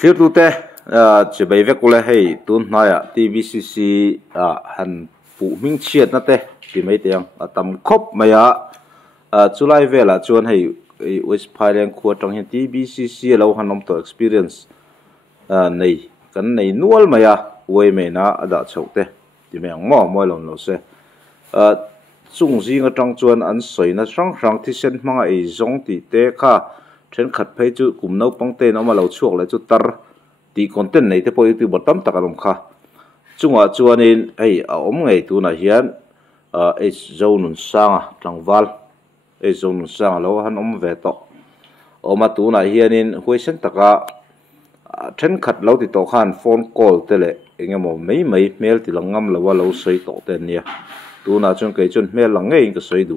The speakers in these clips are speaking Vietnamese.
คลิปดูเตจะไปเวกุเลให้ตุนนายTBCCหันปูมิงเชียดนั่นเตที่ไม่เตียงตำคบมายจุลัยเวลาชวนให้วิสพายเรียนขวดตรงเห็นTBCCเราหันนำตัว experience ในกันในนัวมายเว้ยไม่น่าอดาชกเตที่ไม่งอมวยลงเราเสจุงซีก็ต้องชวนอันสวยนะช่างที่เส้นมังไอจงตีเตะค่ะเช่นขัดเพจุกลุ่มนักปังเตนเอามาเราช่วงเลยจุดตรตีคอนเทนต์ในที่พออยู่บนตั้มตะการลงค่ะจุงชวนนี่ไอ้อมไงตัวน่ะเฮียนไอ้เจ้าหนุ่มสร้างจังหวัดไอ้เจ้าหนุ่มสร้างเราหันเวทต่อมาตัวน่ะเฮียนี่หัวเส้นตะกะเช่นขัดเราติดต่อขันโฟนคอลเตะเลยเองก็ไม่เมลติดหลังงำเราว่าเราใช้ต่อเตนเนี่ยตัวน่ะจนเกิดจนเมลหลังเองก็ใช้ดู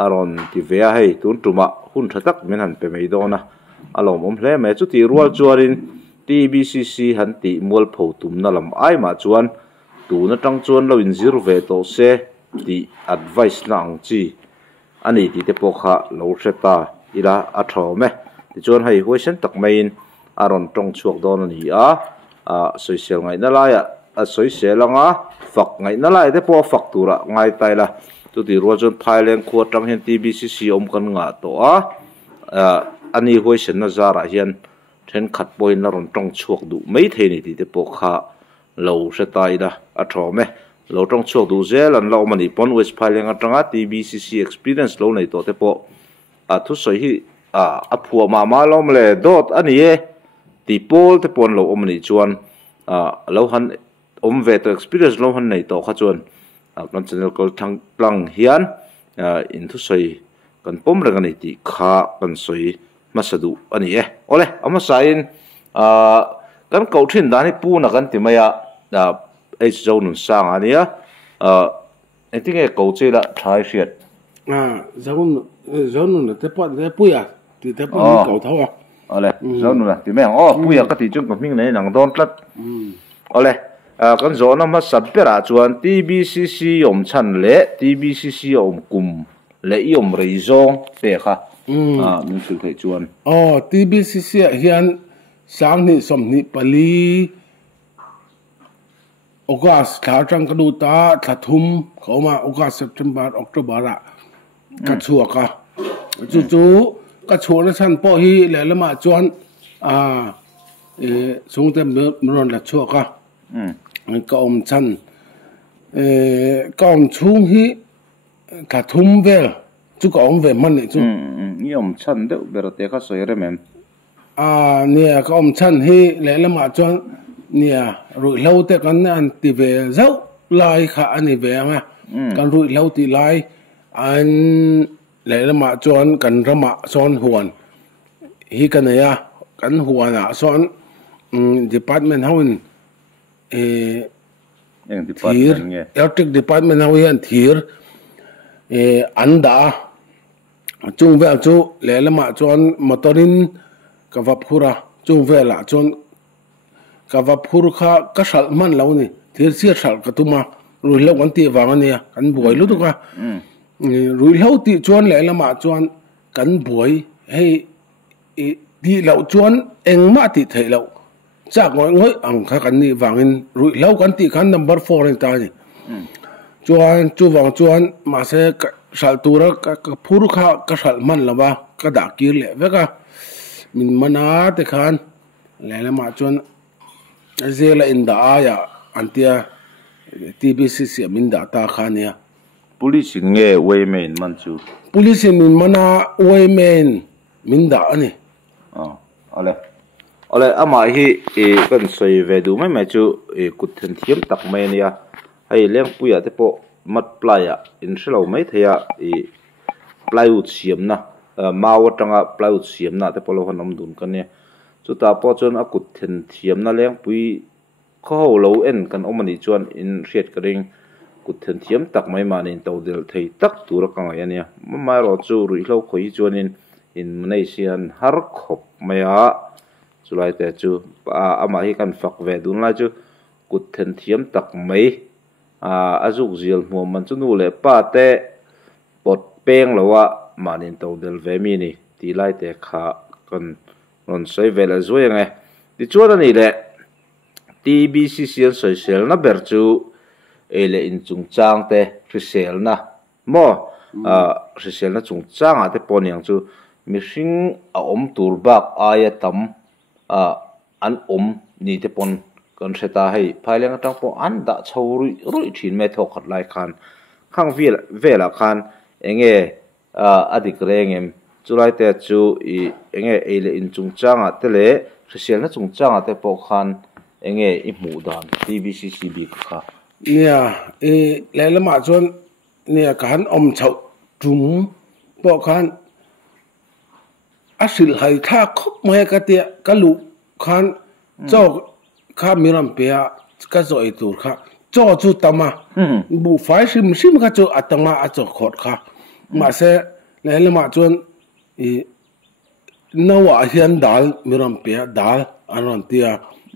อารอนที่เวียให้ตุนตุมาหุ่นทักเหมือนหันไปไม่โดนนะอารมณ์ผมเลยแม้จุดที่รัวจวรินTBCC หันติมัวผูตุมนั่นลำไอมาจวนตัวนั่นจังจวนเราอินซิร์เวโตเซที่ advice นั่งจีอันนี้ที่เทปกะเราเสตาอีละอัฐมที่จวนให้หัวเส้นตักไม่อารอนตรงช่วงโดนนี่สวยเสียงไงนั่นแหละสวยเสียงละฝักไงนั่นแหละเทปกฝักตัวละไงไตละจุดที่รัวจนพายเลี้ยงขวดจังเห็นTBCCอมกันงาตัวอันนี้หัวเส้นน่าจะระเฮียนเช่นขัดบอยนรนตรงช่วงดูไม่เท่นี่ที่เทปกะเราเสตาอีละอัฐมเราตรงช่วงดูเจลันเรามันอีปนเวสพายเลี้ยงจังTBCC experience เราในตัวเทปทุกส่วนที่ผัวมาเราไม่เลยโดดอันนี้ตีโพลเทปนเรามันอีจวนเราหันเวท experience เราหันในตัวขจวนกันจะเราทางกลางเฮียนอินทุสัยกันป้อมเรื่องนี้ที่ข้ากันสวยมาสะดุอันนี้โอเลเอามาใส่กันเก่าทิ้งด้านนี้ปูนักกันที่ไม่ไอ้เจ้าหนุ่มสร้างอันนี้ไอ้ที่ไงเก่าเจละทายเสียดเจ้าหนุ่มแต่ปอดแต่ปุยที่แต่ปอดเก่าเท่าโอเลเจ้าหนุ่มที่ไม่ปุยก็ที่จุ่มกับมิ่งในหนังโดนตัดโอเลกันโจนมาสับเปล่าจวนTBCCยมชันเละ TBCCยมกุมเละยมเรย์จงเตะค่ะมันสุดที่จวนTBCC เฮียนสามนี่สมนี่ปลีโอกาสถ้าจังกระดูตาถ้าทุ่มเขามาโอกาสเซปเทมเบอร์ออกตุลากระชัวกะจู่ๆกระชัวนั่นฉันพอฮีแล้วมาจวนสงเต็มมันรอนละชัวกะก็ฉันก็ชุ่มฮีถ้าทุ่มเวลจุกเวลมันนี่จุนี่ฉันเดี๋ยวเบรเตก็สวยเลยแม่เนี่ยก็ฉันฮีแล้วมาจวนเนี่ยรุ่ยเล่าแต่กันอันที่เวเจ้าลายขาอันนี้เวมากันรุ่ยเล่าที่ลายอันแล้วมาจวนกันระมาซ้อนหวนฮีกันเนี่ยกันหวนซ้อนdepartment เฮาทีร์ electric department เฮาอันทีร์อันดาจุงเวลจูแล้วมาจวนมอเตอรินกับวับพุระจุงเวลจวนกับว่าพูดข้ากษัตริย์มันเราเนี่ยที่เสียสัตว์กตุมารู้แล้ววันที่ว่ามันเนี่ยกันบ่อยรู้ตัวก็รู้แล้วที่จวนแล้วมาจวนกันบ่อยให้ที่เราจวนเองมาที่ไทยเราจากง่อยอังคากันนี่วางเงินรู้แล้วกันที่ขัน number 4นี่ตานี่จวนจูวางจวนมาเสกสัตว์ตัวละก็พูดข้ากษัตริย์มันเราว่าก็ด่ากิเลสเวก็มันมนาแต่ขันแล้วมาจวนZela inda aya antia TBCC minda ta khania police nge waymen manchu police min mana waymen minda ani ole ama hi kan soi ve du mai chu kut then thiam tak mai nia hai leng puya te po mat playa in shlo mai theya plywood siam na mawa tanga plywood siam na te polo hanam dun kan ne chu ta po chon akut then thiam na leng pui kho lo en kan omani chuan in riat ka ring kut then thiam tak mai manin to del thei tak tur ka ngai ania ma ro chu rui lo khoi chuan in nei sian har khop maya chulai te chu ama hi kan fak ve dun la chu kut then thiam tak mai azuk zil mu man chu nu le pa te pot peng lo wa manin to del ve mi ni ti lai te kha kan non sei vela zuya nge ti chuan ani le TBCC an social na ber chu ele in chungchang te risel na mo risel na chungchang ate poniang chu mihring a om tur bak aya tam an om ni te pon kan seta hei phailang atang po an da chhori roi thin me thok khat lai khan khang vela khan enge adik rengem chulai te chu I enge ele in chungchang ate le risel na chungchang ate po khan enge I mu dan TBCC bi kha nia lele ma chuan nia kan om chau tum po khan asil hai tha khop mai ka te ka lu khan cho kha miram pe ka zoi tur kha cho chu tama bu fai sim ka chu atama a cho khot kha ma se lele ma chuan nawa hian dal miram pe dal anon tia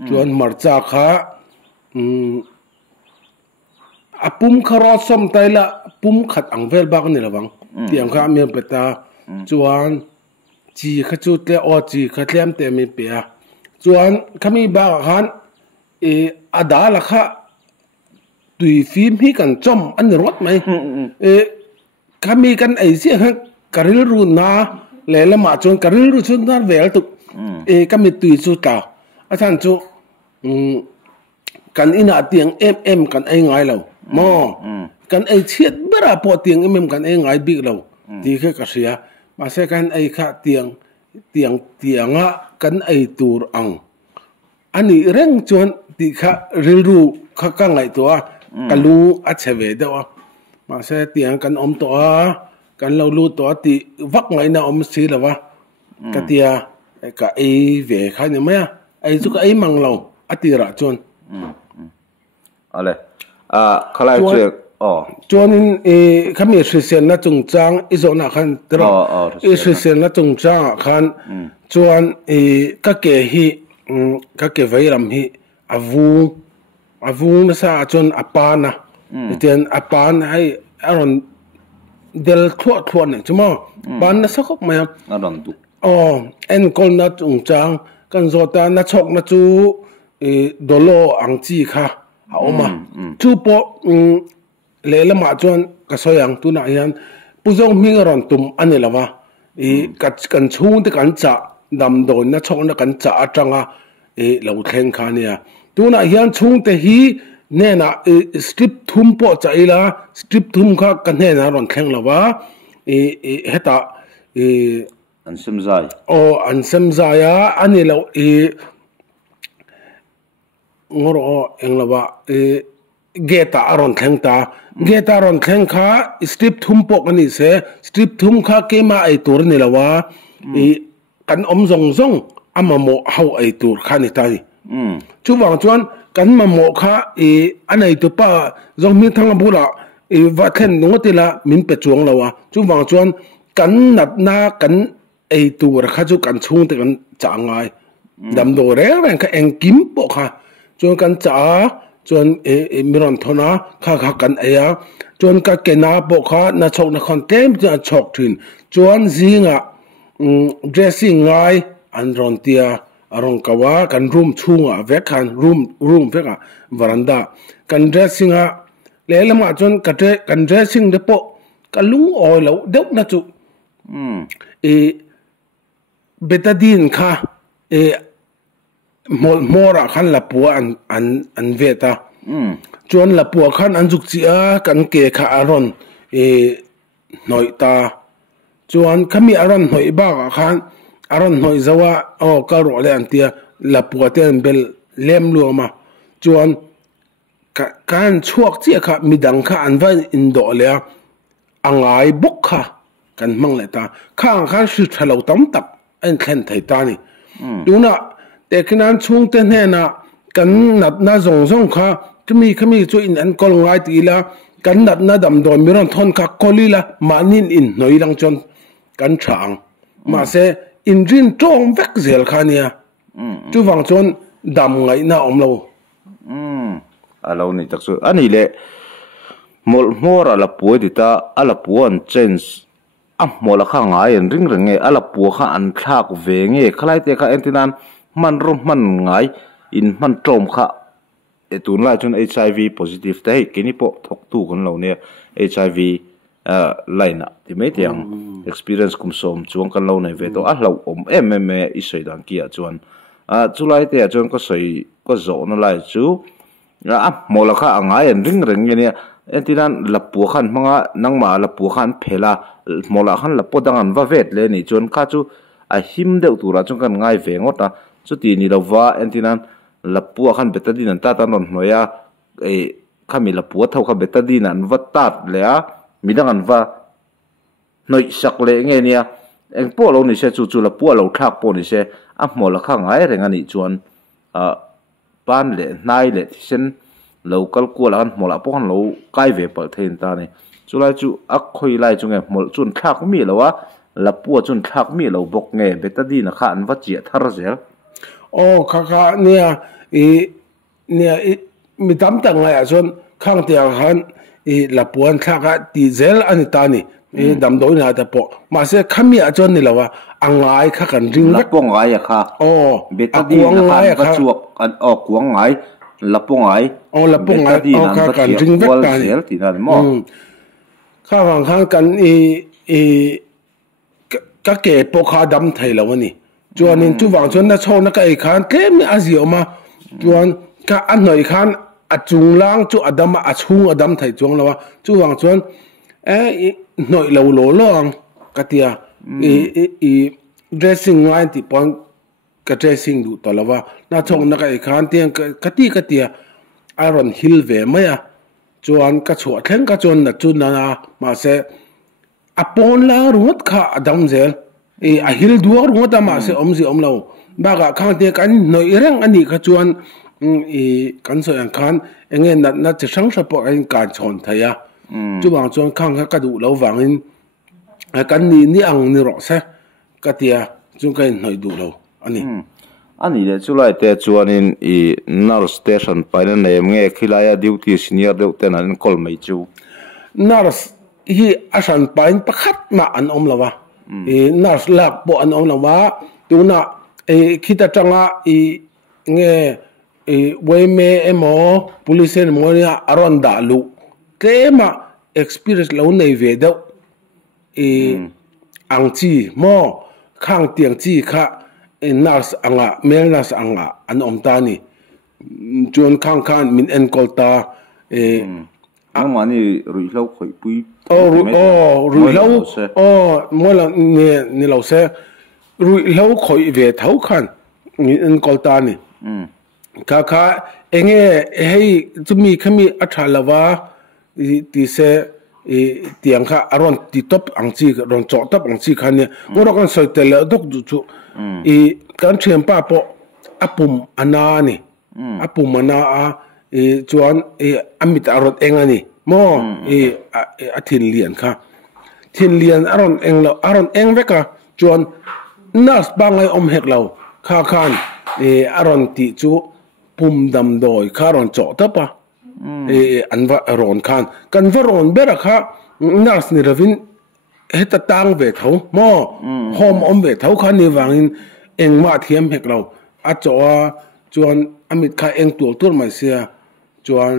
chuan marcha kha apum kharot som taila pum khat angvel bak ni lawang tiang kha mi peta chuan chi kha chu te o chi kha tlem te mi pe chuan khami ba khan adala kha tui phim hi kan chom an rot mai khami kan ai sia kha karil ru na lele ma chuan karil ru chun na vel tu kami tui chu ta athan chu kan ina tiang em kan ai ngai lo mo kan ai chiat bera po tiang em kan ai ngai big lo ti kha ka sia ma se kan ai kha tianga kan ai tur ang ani reng chuan ti kha rilru kha ka ngai to kalu a cheve do ma se tiang kan om to kan lo lu to ti vak ngai na om si lawa ka tia ka ai ve kha ni ma ai chu ka ai mang lo atira chuan ale khalai chu chuanin khami hriselna na chungchang izona khan tro hriselna na chungchang khan chuan ka ke hi ka ke vairam hi avu na sa chuan apana ten apan hai aron del thua ne chuma ban na sakop mai aron tu en kol na chungchang kan zota na chok na chu dolo angchi kha aoma chu po lele ma chuan ka soyang tu na hian puzong mingaron tum anilawa kan chung te kan cha dam don na chok na kan cha atanga lo thleng kha nia tu na hian chung te hi ne na strip thum po cha ila strip thum kha kan ne na ron thleng lawa heta an semzai an semzaya anilo ngoro englawa geta aron thlengta geta ron thleng kha strip thum pok ani se strip thum kha kema ai tur ni lawa kan om zong amamo hau ai tur khani tai chuwang chuan kan mamo kha anai tu pa zong mi thang bula wa thlen nungotila min pe chuang lawa chuwang chuan kan nat na kan ai tur kha chu kan chung te kan changai dam do reng kha engkim po kha chuan kan cha chuan miron thona kha kan aya chuan ka kena po kha na chok na khon tem cha chok thin chuan zinga dressing ngai an ron tia arong kawa kan room chunga ve khan room veka veranda kan dressing a lelama chuan kan dressing de po kalung oi lo deuh na chu betadine kha mora khan la pu an veta chuan la pu khan an juk chia kan ke kha aron noita chuan khami aron noi ba khan aron noi zawa ka ro le antia la pu ten bel lem luama chuan kan chuak chi kha midang kha an van in do le angai buk kha kan mang le ta khan shi thalo tam tak an thlen thai ta ni tuna tekinan chung te hena kan nat na zong kha khami chu in an kol ngai ti la kan nat na dam don miron thon kha kolila manin in noi lang chon kan thang ma se in rin tong vek zel khania chu wang chon dam ngai na omlo alo ni taksu ani le mol mora la pu dita ala puan change mola kha ngai en ring nge ala pu kha an thak ve nge khlai te kha entinan มันรมมันไงอินมันตรมค่ะตุนไล่จน HIV positive แต่กินนี่พอทกตู้กันเราเนี่ย HIV ไล่น่ะที่ไม่เตียง experience คุมสมจวงกันเราในเวทอ่ะเราเอ็มอีสวยดังกี้จวนจุไล่เตียจวนก็สวยก็โจนั่นไล่จูโมลค่าง่ายริงเนี่ยที่นั่นหลับปัวขันมังนังมาหลับปัวขันเพลาโมลขันหลับปัวดังอันว่าเวทเลยนี่จวนข้าจูหิมเดือดตัวเราจนกันง่ายเวงอดนะจุดที่นี่เราว่าที่นั่นหลับปัวขันเบตดีนันตาตานนหน่อยข้ามีหลับปัวเท่าข้าเบตดีนันว่าตัดเลยมีดังอันว่าหน่อยสักเลยเนี่ยปัวเรานี่เช่จู่หลับปัวเราทักปัวนี่เช่โมลค่าง่ายเรื่องนี้จวนบ้านเลยนายเลยที่เช่นเราก็กลัวแล้วกันหมดละพวกเราใกล้เวปเทนตาเนี่ยจุไลจุอักคอยไล่จุงไงหมดจุนทักมีแล้ววะละปัวจุนทักมีเราบอกไงเบตดีนะข้าอันว่าเจียทาร์เซลโอ้ค่ะเนี่ยเนี่ยมีตั้มตั้งไงส่วนข้างเตียงหันละปัวทักดีเซลอันนี้ตานี่ดำโดนหาแต่ปอมาเสียขมีอาจารย์นี่แหละว่าอังไงข้ากันริงละปงไงอะค่ะโอ้เบตดีนะข้าก็จวกอันออกกวงไงละปงไงละปงไงข้ากันริงเวกตานี่ที่นั่นมั้งข้าฟังข้างกันก็เก็บปกขาดำไทยแล้ววะนี่จวนนี้จู่วังจวนน่ะชอบนักไอ้ขันเต็มอาเซียมาจวนก็อันหน่อยขันจุงล่างจู่อดำชุงอดำไทยจวงแล้ววะจู่วังจวนหน่อยเราโหลล่องกะเตียdressing ไงที่ปอนกะ dressing ดูตลอดว่าน่าชงนักไอ้ขันเตียงกะเตียIron Hill เวไหมจวนกะชัวเท่งกะจวนน่ะจุนนะมาเสปอนลารุดข้าอดำเซลฮิลดัวรุดมาเสสิเราบางข้างเตียกันหน่อยเรื่องอันนี้กะจวนกันสวยขันเงี้ยน่าจะช่างสปอร์ตการชนไทยจู่บางจวนข้างก็ดูเราวังกันนี่อังนี่รอเสกะเตียจุงกันหน่อยดูเราอันนี้เลยจุไลแต่จวนnurse stationไปนั่นเองเงี้ยขี้ลาย duty senior เด็กแต่นั้นคอลไม่จู nurse ฮีอาชันไปประคัดมาอันละวะnurse หลักบ่อันละวะดูนะคิดจังเงี้ยเวเมหมอ police หมอเนี่ยอรันดาลูเกมา experience เราในเวดอังจีหมอข้างเตียงจีค่ะnurse เมล nurse อันตานี่จวนข้างมินเอ็นกอลตาน้ำมันนี่รุ่ยเล่าข่อยปุ้ยรุ่ยเล่าเมื่อนี่เราเสรุ่ยเล่าข่อยเวทเท่ากันมินเอ็นกอลตานี่ค่ะให้จะมีแค่มีอัฐาลาวาที่เสเตียงค่ะอารมณ์ที่ท็อปอังจีรอนจอท็อปอังจีค่ะเนี่ยว่าเรากันใส่เตลดกจุการเชื่อมป้าปอปุ่มอนานี่ปุ่มอนาจวนอมิตอารมณ์เองนี่มอทินเลียนค่ะทินเลียนอารมณ์เองเราอารมณ์เองเวกะจวนนัสบางไงเฮกเราข้าขันอารมณ์ที่จูปุ่มดำโดยข้ารอนจอท็อปอันว่ารอนขันกันว่ารอนเบรค่ะนัสนี่เราวินเฮตตังเวทเขามอโฮมเวทเขาขันนี่วางเองมาเทียมเฮกเราจวนอมิตค่ะเองตัวมาเสียจวน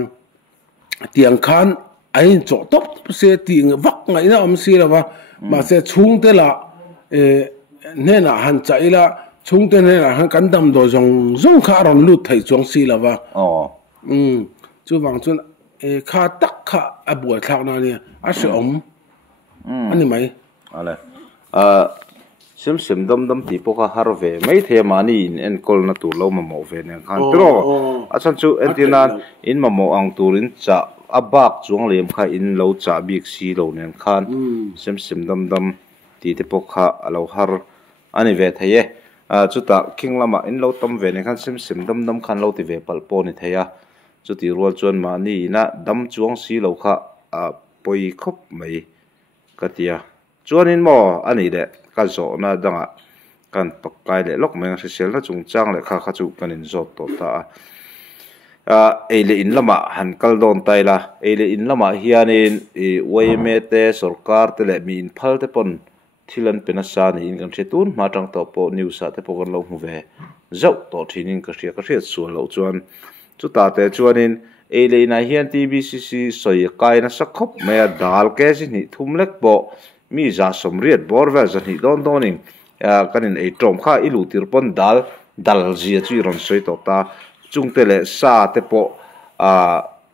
เตียงขันไอ้จอตบเสียตีงวักไงนะเสียแล้วว่ามาเสียชุงเตละเนี่ยนะหันใจละชุงเตเนี่ยนะหันกันดำโดยจงข้ารอนลุดไทยจงสีแล้วว่าจู่บางจวนข้าตักข้าบวชข้าวนั่นเนี่ยเสียอันนี้ไหมอะไรเสมดำที่พวกเขาหาเวไม่เทียมานี่เอ็นกอลนัตุเรามาโมเวเนี่ยคันแต่ว่าฉันจู่เอ็นที่นั่นอินมาโมอังตูรินจะบักจวงเลี้ยมค่ะอินเราจะบิกซีเราเนี่ยคันเสมดำที่พวกเขาเราหาอันนี้เวทเฮียจุดตะคิงละมาอินเราตั้มเวเนี่ยคันเสมดำคันเราที่เวปัลโปนี่เฮียจุดที่รัวจวนมานี่นะดำจวงซีเราค่ะปอยคบไม่ก็เตียจวนอินหมออันนี้เด็กกันโซน่าดังกันปักไก่เด็กล็อกเมืองเสียแล้วจงจ้างเลยข้าจุกันอินโซตัวตาเอเลอินละมาหันกัลโดนไตละเอเลอินละมาเฮียนินวัยเมเตสุรการเตเลมีอินพัลเตปนที่ลันเป็นอาสานี่อินกันเชตุนมาจังตัวปนิวส์เตปกันลงหัว zau to thinin ka hria sual lo chuan chu ta te chuanin ele na hian TBCC soi kai na sakhop maya dal ke si ni thumlek bo mi za somriat borvel za ni don doning kanin ei trom kha ilu tirpon dal zia chi ron soi to ta chungte le sa te po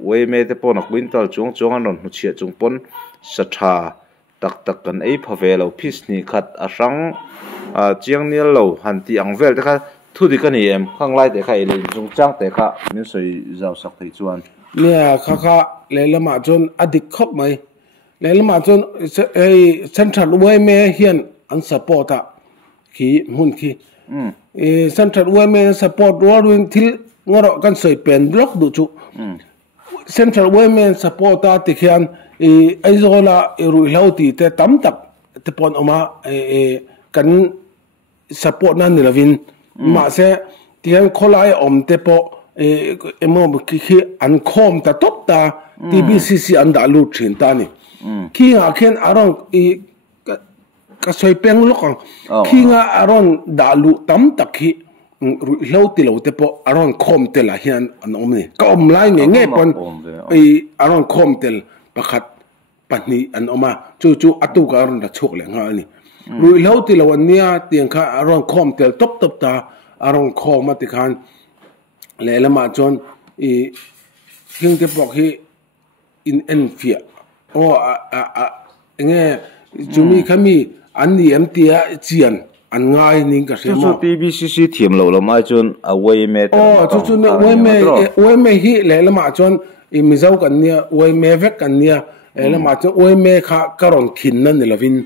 we me te po na quintal chung anon hu chia chungpon satha tak kan ei phavelo phis ni khat asang chiang nial lo han ti angvel te kha thu di kan em khang lai te kha ele chung chang te kha min soi zau sak thei chuan nia kha lelama chon adik khop mai lelama chon ei central way me hian an support ki mun ki central way me support win thil ngoro kan soi pen block du chu central way me support ti khian ai zola ru lauti te tam tak te pon oma kan support nan ni lovin ma se tian kholai om te po emo ki an khom ta top ta TBCC an da lu thin ta ni ki nga khen arong ka soi peng lokang ki nga aron da lu tam tak hi ru lauti lo te po aron khom te la hian an om ni ka om lai nge pon aron khom tel pakhat pani an oma chu atu ka ron da chok le nga ni ru lauti lo an nia tiang kha aron khom tel top ta aron khom ma ti khan le lama chon king te pok hi in enfia o nge chumi khami an ni amtia chian an ngai ning ka se mo TBCC thiam lo mai chon away me chu me hi le lama chon mi zau kan nia way me vek kan nia ele ma chu way me kha karon khin na ni lovin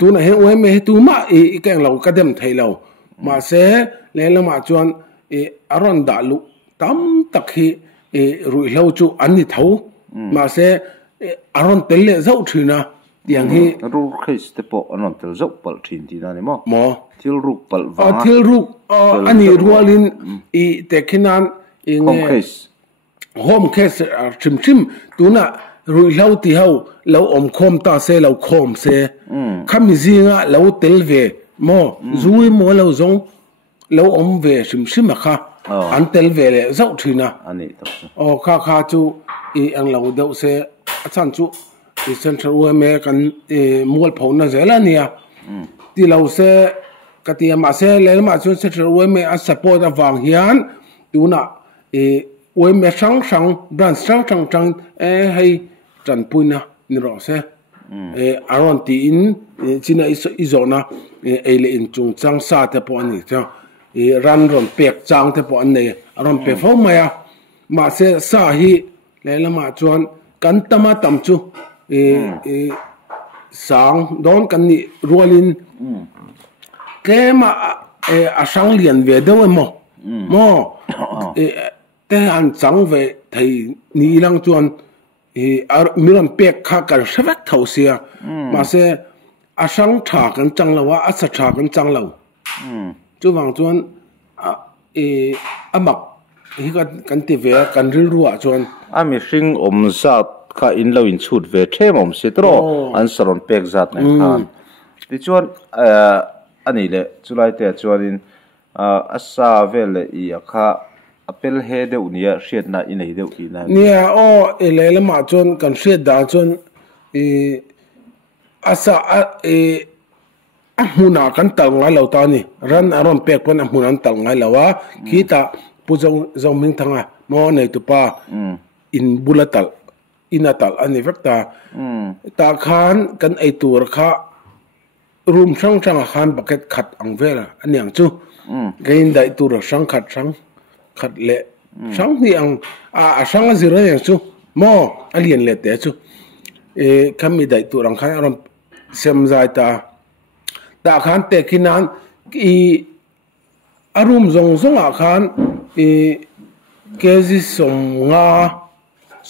tu na he way me tu ma keng lo ka dem thai lo ma se le lama chon aron da lu tam tak hi ru lo chu an ni thau ma se aron tel le zau thina tiang hi ru khis te po anon tel zau pal thin ti na ni mo thil ru pal wa thil ru ani rualin te khinan home case chim tuna ru lo ti hau lo om khom ta se lo khom se khami zinga lo tel ve mo zui mo lo zong lo om ve sim kha an tel ve le zau thina ani to kha chu ang lo deu se achan chu central me kan mol phona zela nia ti lo se katia ma se le ma chu central me a support awang hian tuna we me sang branch sang hei tran puina ni ro se aron ti in china izona ele in chung chang sa te po ani cha ran ron pek chang te po an nei aron pe fo maya ma se sa hi le lama chuan kan tama tam chu sang don kan ni rualin kema a sang lian ve de mo te an chang ve thei ni lang chuan miram pek kha kan shavak thau sia ma se a sang tha kan chang lawa a sa tha kan chang lo chu wang chuan amak hi kan ti ve kan ril ruwa chuan ami hring om zat kha in lo in chut ve them om se tro an saron pek zat na khan ti chuan ani le chulai te chuanin asa vele I kha apel he de unia hriat na inei de ina nia elele ma chon kan hriat da chon asa huna kan tal ngai lo ta ni ran aron pek pon hunan tal ngai lawa kita puzong zong ming thanga mo nei tu pa in bulatal inatal ani vekta ta khan kan ei tur kha room sang khan bucket khat angvela aniang chu gain dai tur sang khat le sang ni ang sang zira yang chu mo alien le te chu kami dai tur ang khan aron sem zai ta khan te kinan arum zong khan kezi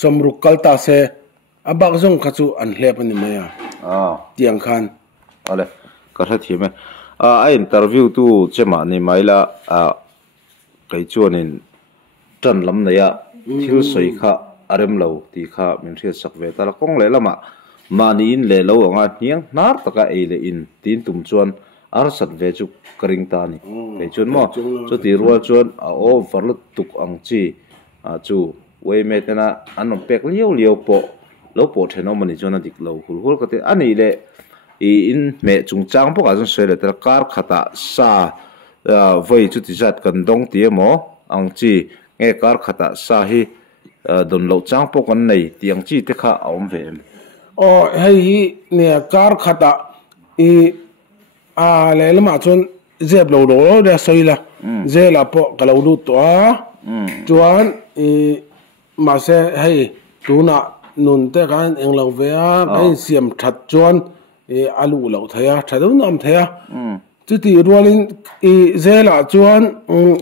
som rukal ta se abak zong khachu an hlep ani maya tiang khan ale ka tha thi me a interview tu chema ni maila kai chuanin tan lam na ya thil soi kha arem lo ti kha min thia sak ve ta kong le lama mani in le lo anga hiang nar taka e le in tin tum chuan arsat ve chu karing ta ni le chun mo chu ti rual chuan a overlu tuk ang chi chu wei me tena anom pek liu po lo po theno mani chona dik lo hul ka te ani le in me chungchang po ka jun sele ter kar khata sa voi chu ti jat kan dong ti mo ang chi nge kar khata sa hi don lo chang po kan nei tiang chi te kha aum ve hei ne kar khata le lama chon zeb lo de soila zela po kala ulu to chuan ma se hei tuna nun te kan englo ve a hei siam that chuan alu lo thaya thadun am thaya chu ti rualin zela chuan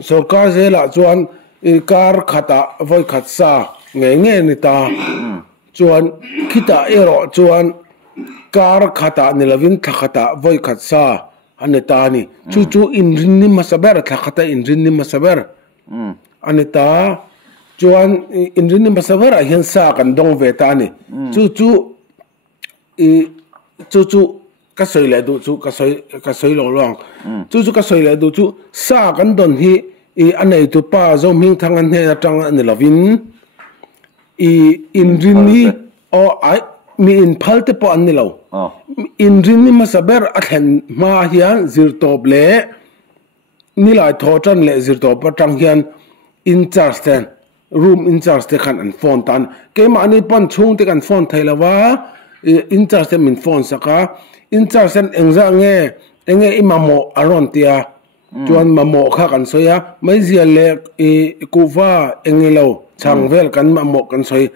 sarkar zela chuan kar khata voi khatsa nge ni ta chuan khita ero chuan kar khata nilavin thakata voi khatsa aneta ni chu inrin ni masaber thakata inrin ni masaber aneta chuan inrin ni masaber a hian sa kan dong ve ta ni chu ka soi le du chu ka soi lo long chu ka soi le du chu sa kan don hi anei tu pa zo ming thang an he atang nilavin inrin ni ai mi in phalte po an nilo inrin ni masaber athen ma hian zirtop le nilai thotan le zirtop atang hian in charge ten room in charge te khan an phone tan ke ma ni pan chung te kan phone thailawa in charge te min phone saka in charge ten engza enge imamo aron tia chuan mamo kha kan soya mai zia le kuwa engelo changvel kan mamo kan soi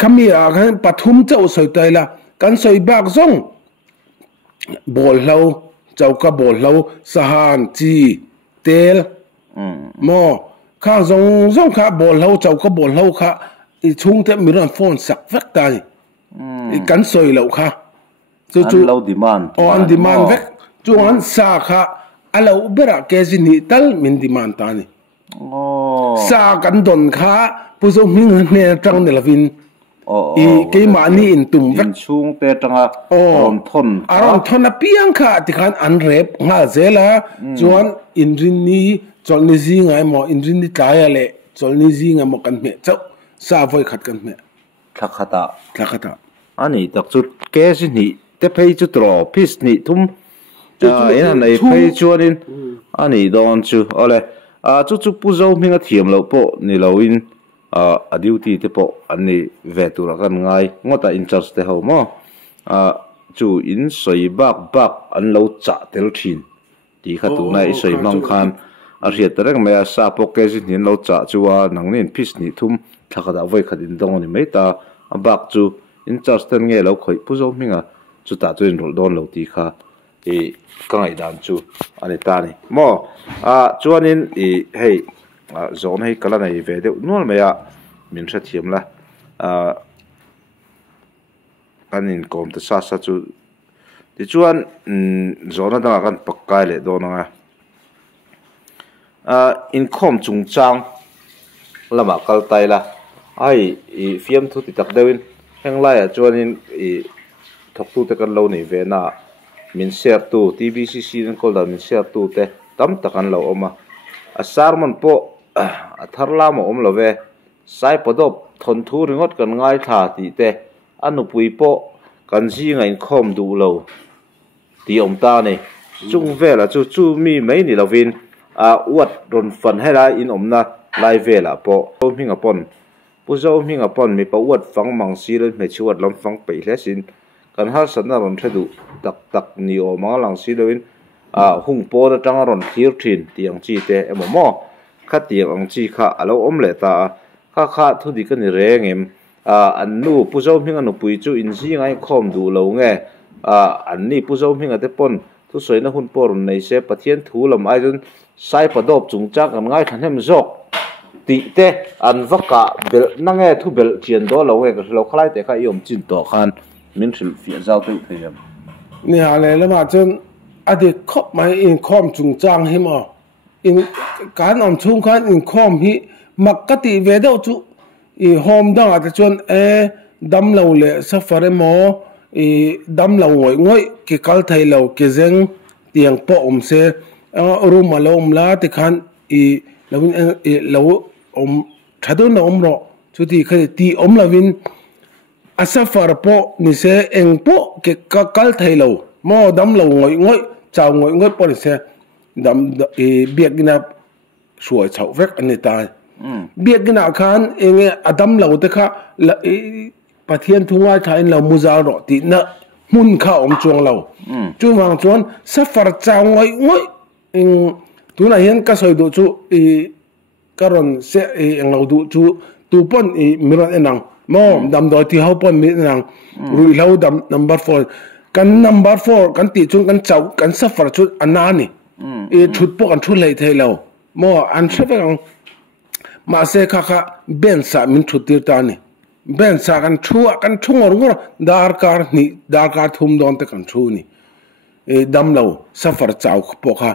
kamia kan pathum chau soi taila kan soi bak zong bol hlo chauka bol hlo sahan chi tel mo kha zong kha bol hlo chauka bol hlo kha chung te miran phone sak vek tai kan soi lo kha chu low demand on demand vek chuan sa kha alo bera ke jini tal min demand ta ni sa kan don kha puzo ming ne tang ne lavin ke mani in tum vek chung te tanga aron thon a piang kha ti khan an rep nga zela chuan inrin ni cholni ji ngai mo inrin ni tlaya le cholni ji nga mo kan me chau sa voi khat kan me thakata ani tak chu ke jini te phei chu tro pis ni thum ina nei phei chuanin ani don chu ole chu puzo minga thiam lo po ni loin a duty te po ani ve tur kan ngai ngota in charge te ho mo chu in soi bak an lo cha tel thin ti kha tu nai soi mang khan a riat rek me sa po ke jin hin lo cha chuwa nangnin phis ni thum thakada voi khatin dong ni meita a bak chu in charge ten nge lo khoi puzo minga chu ta chuin rol don lo ti kha kangai dan chu ani ta ni mo chuanin hei zone hei kala nei ve de nual me ya min tha thiam la kanin kom ta sa chu ti chuan zona da kan pakkai le do na income chungchang lama kal tai la ai fiam thu ti tak dewin henglai a chuanin thok tu te kan lo nei ve na min share tu TBCC nin kol da min share tu te tam takan lo oma asarman po atharla mo om lo ve sai podop thon thu ringot kan ngai tha ti te anu pui po kan ji ngai khom du lo ti om ta ne chung ve la chu mi mai ni lovin wat ron fan hela in omna lai ve la po minga pon puzo minga pon mi pa wat fang mang si le me chuat lam fang pe hlesin kan har sanna ron thedu tak ni o ma lang si lewin hung po da tang ron thir thin tiang chi te emomo kha tiang ang chi kha alo om le ta kha thu di kan rengem an nu puzo minga nu pui chu in ji ngai khom du lo nge an ni puzo minga te pon thu soina hun por nei se pathian thu lam ai jun sai padop chungchak an ngai thanem jok ti te an vaka bel nange thu bel chian do lo nge ka lo khlai te kha iom chin to khan min thil fi zau tu thayam ni hale lama chen ade khop mai in khom chungchang hi mo in kan om chung khan in khom hi makati ve do chu hom dang ata chon dam lo le safare mo dam lo ngoi ki kal thai lo ki zeng ตียงปอมเสรูมาลมลาติคันเราถ้าโดนอมรอสุดที่คือตีอมลาวินอาศัยฟาร์ปอนี่เสเองปอเก็กัลไทยเรามอดำเราง่อยเจ้าง่อยปอนี่เสดำเบียกินาสวยเฉาเวกอันนี้ตายเบียกินาคันเองอดำเราแต่ค่ะประเทศทุ่งไร่ไทยเรามุจารอตินะมุนข้าอมจวงเราจวงจวนสัฟร์เจ้าง่อยตัวไหนเห็นก็สวยดูจูการันเสเองเราดูจูตูปนมีรันเองนังมอดำโดยที่เขาปนมีนังรุ่ยเราดำ number 4กัน number 4กันตีจุนกันเจ้ากันสัฟร์ชุดอันนั้นนี่ชุดพวกกันชุดเลยเทเรามออันเชื่อฟังมาเสกค่ะเบนสามินชุดตีตานี่เบนสากันชั่วกันชุ่งอรุณดาร์การทุ่มโดนแต่กันชั่วนี่ดำเราสัฟร์เจ้าพวกค่ะ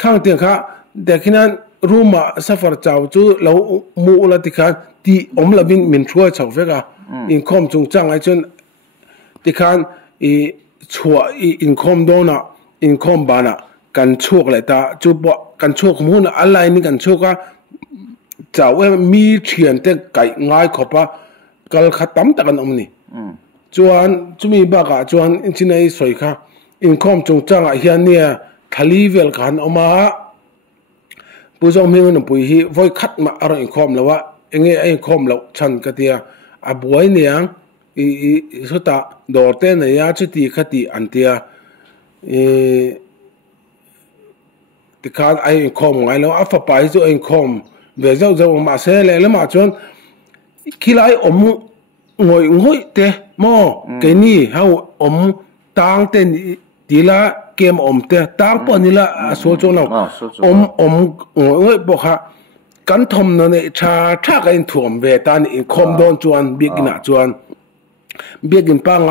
ข้างเตียงค่ะเด็กนั้นรู้มาสัฟร์เจ้าจูเรามูลติคันที่อมลาบินมินช่วยเฉาเฟกะอินคอมจงจังไอจนติคันชัวอินคอมโดนะอินคอมบานะกันชั่วอะไรตาจูบกันชั่วขมุนอะไรนี่กันชั่วก็เจ้ามีเทียนแต่ไก่ง่ายขบปะกัลขัดตั้มตะกันอมนี่จวนจุมีบ้ากะจวนอินชินัยสวยค่ะอินคอมจงจังไอเฮียเนี่ยทะลีเวลกันออกมาผู้ชมมีมันปุยฮีไว้คัดมาอะไรอินคอมแล้วว่าเองไอ้อินคอมแล้วฉันก็เดียอาบวยเนี่ยสุดท้ายดอร์เต้เนี่ยจุดที่ขัดที่อันเดียที่ขาดไอ้อินคอมไงแล้วอัฟฟ้าไปจู่อินคอมเวลาจะมาเสร็จแล้วมาจนคิดไอ้อมงอยเตะมอแกนี่เขาอมต่างเต้นทีละเกมอมเตะต่างปนนี่ละส่วนจงเราอมงอยบอกฮะกันทมนั่นเองชากันถ่วมเวตานี่คอมโดนจวนเบียกินจวนเบียกินปังไง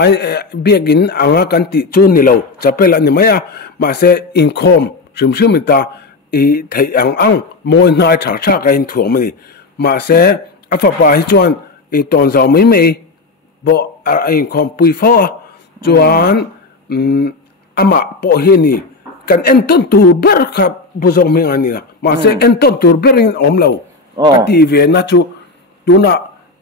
เบียกินอ่างกันติจูนนี่เราจะเป็นอะไรไหมอ่ะมาเสอินคอมซึมมิตาไทยอ่างมวยนายชากันถ่วมนี่มาเสอัฟฟ้าให้จวนตอนเราไม่บอกอะไรคอมปุยฟ้าจวนอามาพอเห็นนี่กันเอ็นต้นตูเบอร์ครับผู้ชมมีอันนี้นะมาเสเอ็นต้นตูเบอร์inอมเราอดีเวนัจูดูน่ะ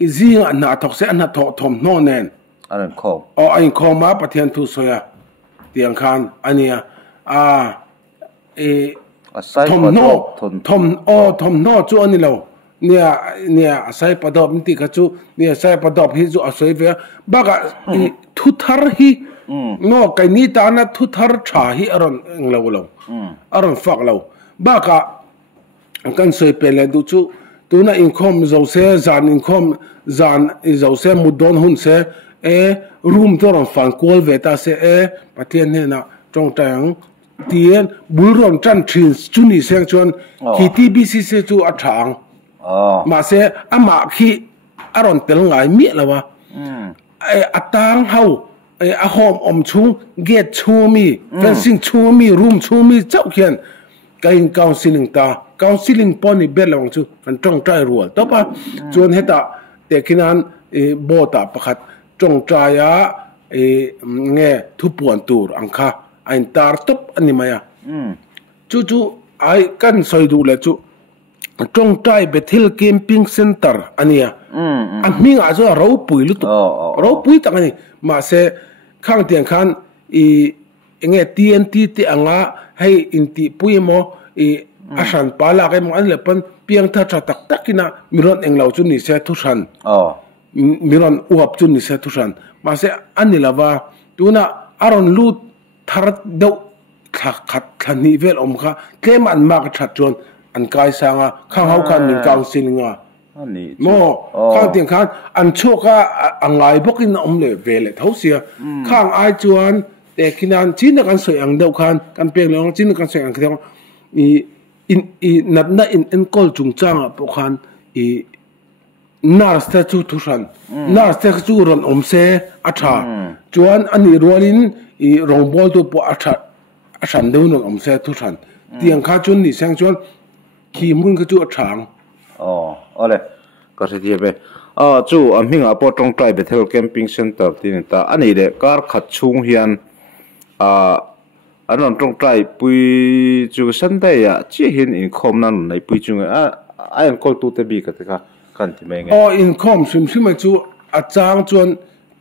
อีซีอันน่ะทอกเสอันน่ะทอมโนเนนอันนั้นคอมอันคอมมาประเทศทุสยาเตียงคานอันนี้ทอมโนทอมโนจูอันนี้เราเนี่ยใส่ประดับนี่ก็จูเนี่ยใส่ประดับที่จูอาศัยเวบ้ากะทุทาร์ฮีนอกไอ้นี่ตานะทุทาร์ชาฮีอรอนเราอรอนฟักเราบ้ากะกันใส่เป็นเลยดูจูตัวน่ะอินคอมเราเสียจานอินคอมจานเราเสียมุดดอนหุ่นเสียรูมตัวรอนฟังกอลเวตาเสียประเทศเนี่ยนะจงแต่งเตียนบุรุษจันทรินจุนี่เสียงชวนที่ที่บีซีเสียจูอัดฉางมาเสอามาขี้อารมณ์เตลงไงมีแล้ววะอัตางเฮาอาหอมอมชูเกตชูมีเฟนซิงชูมีรูมชูมีเจ้าเขียนการกาวซิลิงตากาวซิลิงปอนี่เบลลงชูมันจ้องใจรัวต่อไปจวนเหตุแต่ขณะนั้นโบตาประคัดจ้องใจเงี้ยทุบปวนตูร์อังคาไอ้ตาร์ตุบอันนี้มาจูไอ้กันสอยดูเลยจูจงใจไปเที่ยวแคมปิ้งเซ็นเตอร์อันนี้อันนี้อาจจะเราปุยลุตุเราปุยตั้งนี่มาเสข้างเตียงขันเงี้ยทีเอ็นทีที่อ่างให้อินทีปุยโมอาชันปาลาเกมอันเล็บเป็นเพียงถ้าจะตักกินะมิรอนเองเราจุนี่เสทุชันมิรอนอุบจุนี่เสทุชันมาเสอันนี้ละว่าตัวน่ะอารอนลูดทาร์ดเดาขัดขันนิเวลอมค่ะเกมอันมากชัดจนอันกายสังข้างเขาคันมีกางซิลิงอันนี้โม่ข้างเตียงขันอันโชกอันไงพวกนี้อมเลยเวลเท่าเสียข้างไอจวนแต่ขณะจีนกันสวยอันเดียวกันกันเปลี่ยนเรื่องจีนกันสวยอันเดียวนัดอินกอลจุงจังพวกขันนาร์สเตจูทุชันนาร์สเตจูรอนอมเซอัชาจวนอันนี้รวลินรองบอลตัวปวอัชาเดียวนึงอมเซทุชันเตียงข้าจวนนี่เสียงจวนขี้มุนก็จู่ฉางอะไรก็เสียไปจู่มิ่งปอตรงใจไปเที่ยวแคมปิ้งเซ็นเตอร์ที่นี่ตาอันนี้เด็กการขัดชุงเฮียน อันนั้นตรงใจปุยจูสันได้อะที่เห็นอินคอมนั้นในปุยจูอันก็ตัวเตบีกันที่กันที่ไม่ไงอินคอมซิมจูอาจารย์จวน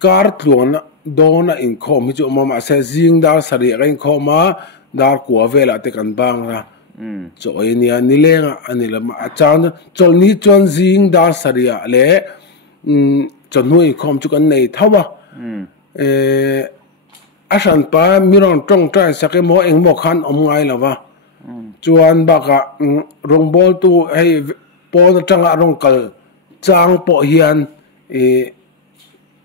การ์ดล้วนโดนอินคอมจูมาเสซิงดาสรีอินคอมมาดาร์กัวเวลาที่กันบางนะจอยเนี่ยนี่เลงอันนี้ละมาอาจารย์จนนี้จวนซิงดาสรีเล่จนนู้อินคอมจูกันในเท่าว่าอาฉันป้ามีรอนตรงใจสักหมอเองบอกขันอมไงล่ะวะจวนบักอะรงบอลตัวให้ปอจังอะรงกลจางปอเฮียน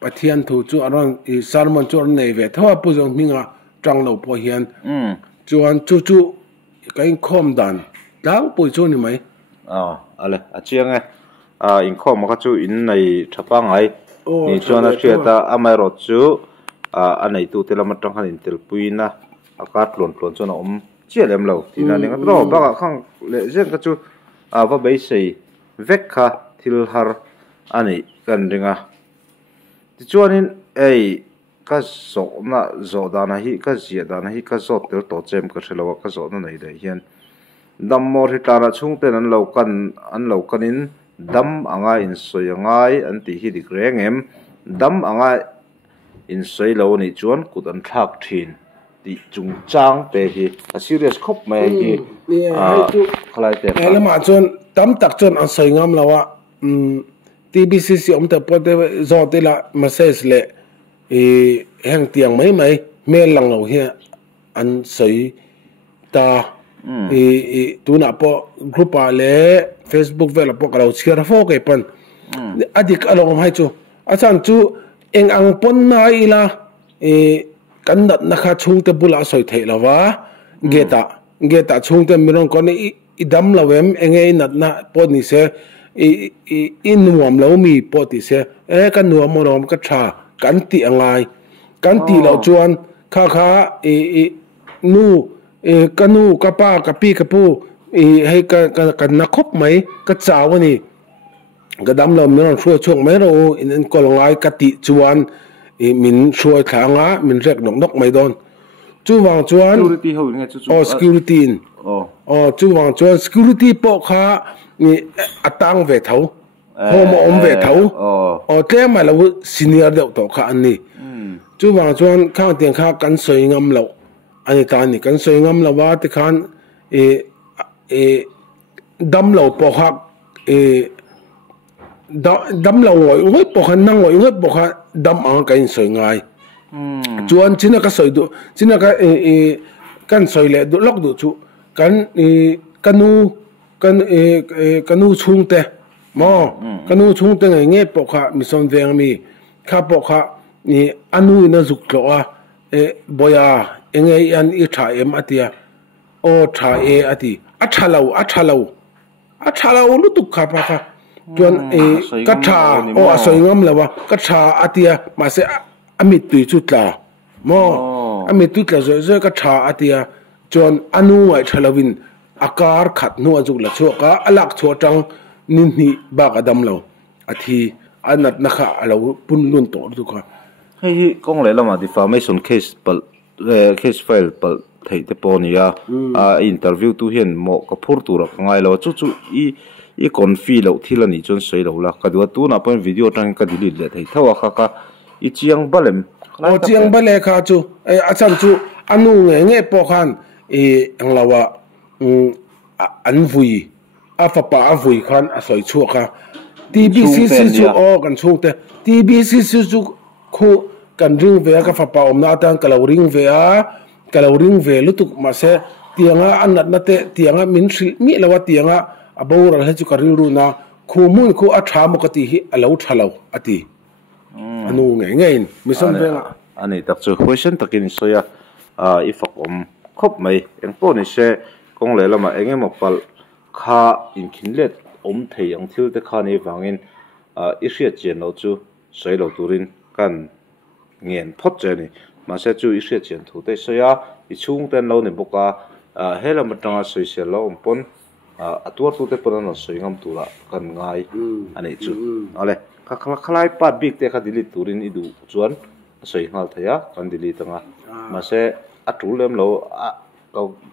ปะเทียนถูจูอรอนสารมันจวนในเวทถ้าว่าผู้จงมิงอะจังเราปอเฮียนจวนจู่ก็อินคอมดันดังปุยจูนี่ไหมอะไรอาเจียงไงอินคอมมันก็จูอินในทับปังไงนี่จวนอาเชียตาอเมริกจูอันไหนตัวเตลมันต้องขันอินเตลปุยนะอากาศหล่นจนเชี่ยเล่มเราที่นั่นเองก็รอบ้าข้างเละเช่นก็จูว่าไปใส่เวกค่ะทิลฮาร์อันนี้กันเองที่จวนนี้ก็โซน่ะโซดานะฮีก็เสียดานะฮีก็โซเตลตัวเจมก็เชลว่าก็โซนั่นไหนได้เห็นดัมมอร์ที่ตาละช่วงเต้นอันเรากันอินดัมอ่างอินสวยง่ายอันที่ฮิดิเกรงเอ็มดัมอ่างอินสวยเรานี่จวนกุดันทักทินที่จุงจางเตะฮีซีเรียสคบไม่ฮีใครเตะแล้วมาจวนดัมตักจวนอันสวยงามแล้วTBCC แต่พอเตะจอดที่ละมาเซสเล่แห่งเตียงไม่เมลลังเราเฮียอันสวยตาตัวน่ะพอกรุ๊ปอะไร Facebook เวลาพวกเราเชื่อเราโฟกัสปันอดีตอารมณ์ให้จูอาจารย์จูเองอังปนนายละกันนัดนักช่วงเตบุลาสอยเทลาวะเกตาช่วงเตมิรอนก่อนอีดัมลาวเอ็มเองนัดนะปนนี่เสอินวมเรามีปนที่เสกันนัวมรอมก็ชากันตีอะไรกันตีเราจวนข้านูกันนูกับป้ากับพี่กับผู้ให้กันนักคบไหมก็จ้าวนี่ก็ดำเราไม่ต้องช่วยไหมเราอินก็ลงไอ้กติจวนมินช่วยทางมินเรียกนกไม่โดนจู่วางจวนsecurity จู่วางจวน security ปกขานี่อัตังเวทเขาโฮมอมเวทเขาเจ้ามาเรา senior เดียวต่อขาอันนี้จู่วางจวนข้างเตียงข้ากันสวยงามเราอันนี้ตานี่กันสวยงามเราว่าที่ข้างดำเราปกขาดำเราโอ้ยปกขันนั่งโอ้ยปกขันดำอ่างกันสวยงามจวนชินักก็สวยดูชินักก็กันสวยเลยดูล็อกดูชูกันนูชุ่งเตะมอกันนูชุ่งเตะไงปกขันมีส่วนเวียงมีข้าปกขันนี่อันนู้นน่าจุกโลบอยาไงอันอีชาเอ็มอติยาโอชาอติอัชลาวลุตุกขับปะค่ะจวนกัจฉาสวยงามแล้ววะกัจฉาอติยามาเสอมิตุยจุดละมออมิตุยละสวยกัจฉาอติยาจวนอนุไอชลวินอาการขัดนัวจุกละชัวกะอลักชัวจังนินหิบากอดำเราอธิอันนั้นนะคะเราปุ่นลุ่นโตทุกคนให้กงเลยละมา defamation case เปิดcase file เปิดไทยเตปอนี่interview ตัวเห็นหมอกับพูดตัวละไงเราจู่อีคอนฟีเราที่ละนี่จนสวยเราละก็ดูว่าตัวน่ะเป็นวิดีโอตั้งก็ดีเลยไทยถ้าว่าค่ะอีเจียงบัลเลมเจียงบัลเลค่ะจู่อาจารย์จู่อันนู้นไงปอคันอังเราว่าอันวุยอาฟ้าป่าวุยคันสวยชัวค่ะ TBCC จู่กันช่วงแต่ TBCC จู่คู่กันริงเวียกับฟ้าป่าน่าตั้งกันเราริงเวียลุตุกมาเสเตียงอันนั้นนั่นเตะเตียงมินสิมีแล้วว่าเตียงอาบูรัลให้จุกันริงรู้นะคู่มุนคู่อัฐามกติฮิเราทะเลาอติอันนู้นไงไม่สนเรื่องอันนี้ตักจะ question ตักินสวยอีฝักครบไหมเอ็งป้อนนี่เช่กงเลยละมาเอ็งมาพัลข้าอินคินเล็ดเทียงทิลแต่ข้านี่ฟังอินอิเชียเจนเราจูสวยเราตูรินกันเงียนพอดเจนี่มาเช่จูอิเชียเจนถูแต่สวยอีช่วงเต้นเราเนี่ยบอกว่าเฮลัมตังสวยเสียเราปนตัวตูแต่ปนนั่นสวยงามตัวละกันง่ายอันนี้จูอะไรคล้ายปัดบิ๊กแต่ข้าดิลิตูรินอีดูจวนสวยงามเทียกันดิลิตั้งมาเช่อัตุเล่มเรา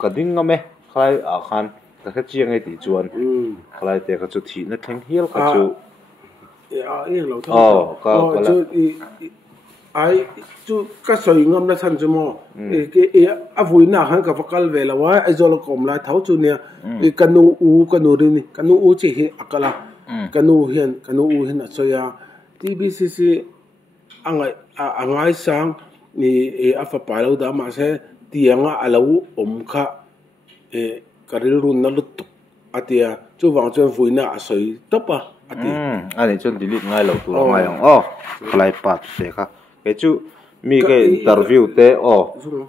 ka ding ngame khlai a khan ka kha chiang ai ti chuan khlai te ka chu thi na theng hial ka chu lo ka chu ai chu ka soi ngam na than chu mo ke a vui na han ka fakal ve la wa ai zol kom la thau chu ne kanu ri ni kanu chi hi akala kanu hian a choya TBCC angai sang ni afa palo da ma se tianga alo kha karil run na lut atia chu wang chuan vuina a soi topa ati ani chon delete ngai lo tu ngai khlai pat se kha ke chu mi ke interview te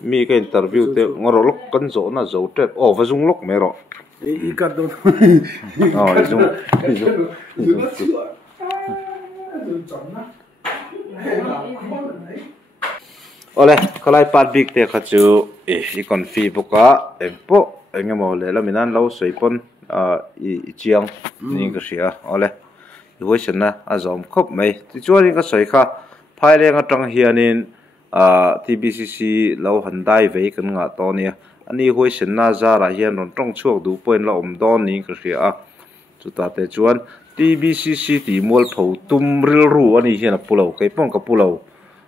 mi ke interview te ngoro lok kan zo na zo tet vazung lok mero I ka do izung ole khlai pat big te kha chu I kon fi boka empo engemo le laminan lo soipon I chiang ni ka sia ole voice na azom khop mai ti chuan ka soi kha phaile nga tang hianin TBCC lo handai ve kan nga to ni ani voice na zara hian ron tong chuak du point la om don ni ka sia chuta te chuan TBCC ti mol pho tum ril ru ani hian pulo kai pong ka pulo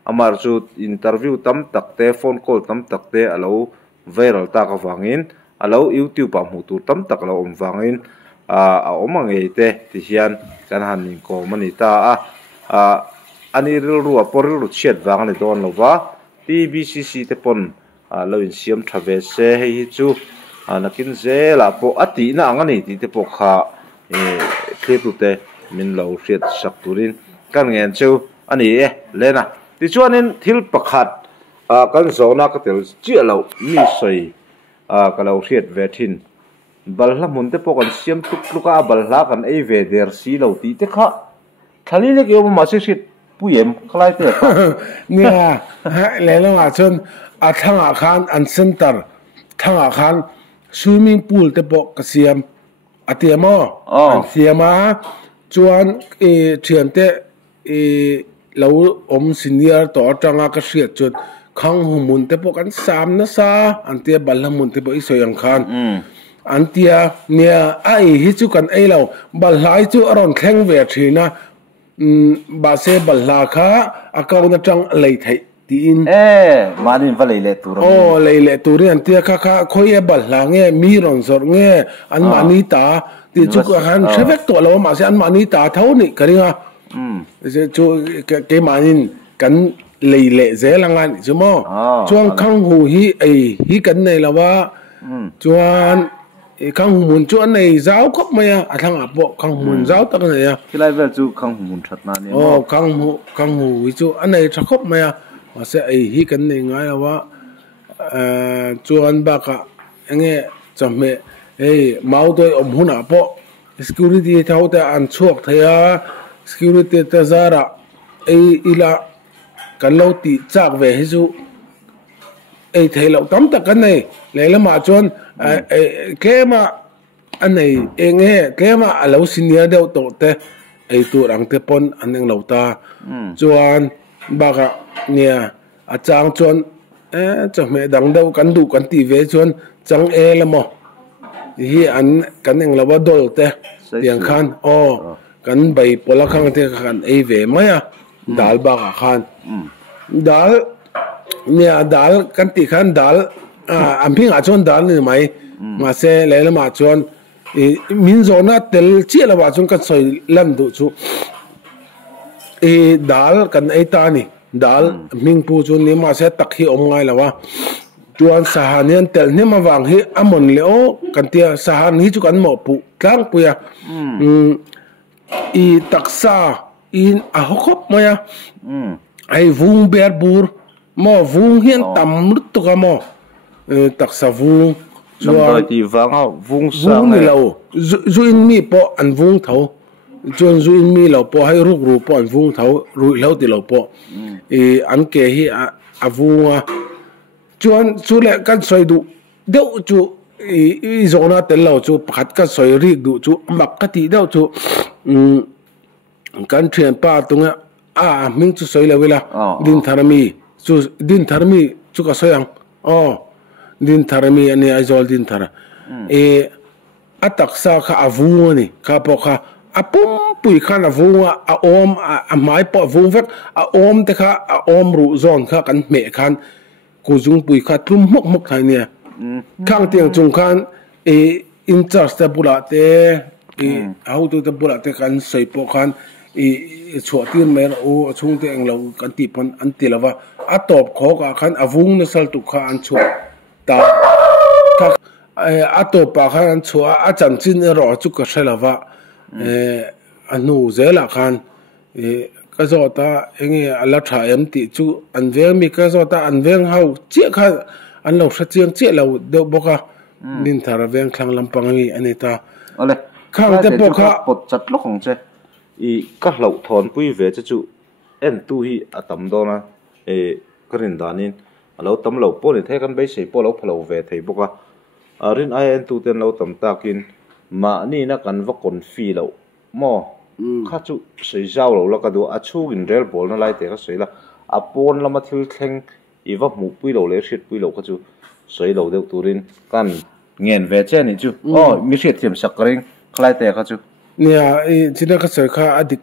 amar chu interview tam tak te phone call tam tak te alo viral ta ka wangin alo YouTube pa mu tu tam tak lo om wangin a omang e te ti hian kan han ning ko mani ta ani ril ru a por ru chet wang le don lo wa TBCC te pon lo in siam thave se hi chu nakin zela po ati na angani ti te po kha tu te min lo riat sak turin kan ngen chu ani lena ti chuanin thil pakhat kan zona ka tel chi lo mi soi ka lo riat ve thin balhla mun te po kan siam tukluka balhla kan ei ve der si lo ti te kha thali le ke ma se sit puyem khlai te nia le lo ma chon a thanga khan an center thanga khan swimming pool te po ka siam atiamo an siama chuan thiam te lo om senior to atanga ka hriat chut khang humun te po kan sam na sa antia balhamun te po isoyang khan antia nia ai hi chu kan ei lo balhai chu aron thleng ve thina ba se balha kha akaw na tang lei thai tin manin va leile tur leile turin antia kha khoi e balha nge mi ron zor nge an mani ta ti chu han thevek to lo ma se an mani ta thau ni karinga se chu ke manin kan leile zelangan chumo chuang khang hu hi kan nei lawa chuan khang hu mun chuan nei zau khop maya athang apo khang mun zau tak nei ya kilai vel chu khang hu mun that na ni khang hu chu anei thakop maya ma se hi kan nei ngai lawa chuan ba ka enge chame mau doi om huna po security thau ta an chuak thaya security ta zara ila kan lo ti chak ve hi chu thelo tam tak kan nei leila ma chuan kema anei enge kema alo senior deuh to te tu rang te pon aneng lo ta chuan baga nia achang chuan chame dang deuh kan du kan ti ve chuan chang lamo hi an kan eng lawa dol te tiang khan kan bai pola khang te khan ve maya dal baga khan dal nia dal kan ti khan dal amping a chuan dal ni mai ma se leila ma chuan min zona tel chi la wa chuan kan soi lam du chu dal kan ei ta ni dal ming pu chu ni ma se tak hi om ngai lawa chuan sahanian tel ni ma wang hi amon leo kan tia sahan hi chu kan mo pu tlang puya taksa in a hokop maya ai vung ber bur mo vung hian tam lut to ka mo taksa vung chuan ti wanga vung sang ni lo zu in mi po an vung tho chuan zu in mi lo po hai ruk ru po an vung tho ru lo ti lo po an ke hi a vunga chuan chu le kan soi du deuh chu zona tel lo chu pakhat ka soi ri du chu mak ka ti deuh chu kan thian pa tunga ming chu soi la wela din tharmi chu ka soyang din thara mi ani azol din thara ataksa kha avu ni kha po kha apum pui khan avu a om a mai po avu vek a om te kha a om ru zon kha kan me khan ku jung pui kha tlum mok mok thai ne khang tiang chung khan in charge ta bula te how to ta bula te kan sei po khan chua tin mer o chung te englo kan ti pon an ti lawa a top kho ka khan avung na sal tu kha an chu ta a top pa khan an chua a chan chin ro chu ka selawa anu zela khan ka zo ta enge ala tha em ti chu an veng mi ka zo ta an veng hau che kha an lo sa chiang che lo de boka nin thara veng khlang lampang mi ani ta ale khang te po kha pot chat lo khong che ka lo thon pui ve chu en tu hi atam do na karin danin alo tam lo po ni the kan be sei po lo phalo ve thei boka rin ai en tu ten lo tam takin ma ni na kan va kon fi lo mo kha chu sei jaw lo la ka do a chu in rel bol na lai te ka sei la a pon lama thil thleng i va mu pui lo le hrit pui lo ka chu sei lo de turin kan ngen ve che ni chu mi hret thiam sak ring khlai te ka chu nia china ka sei kha adik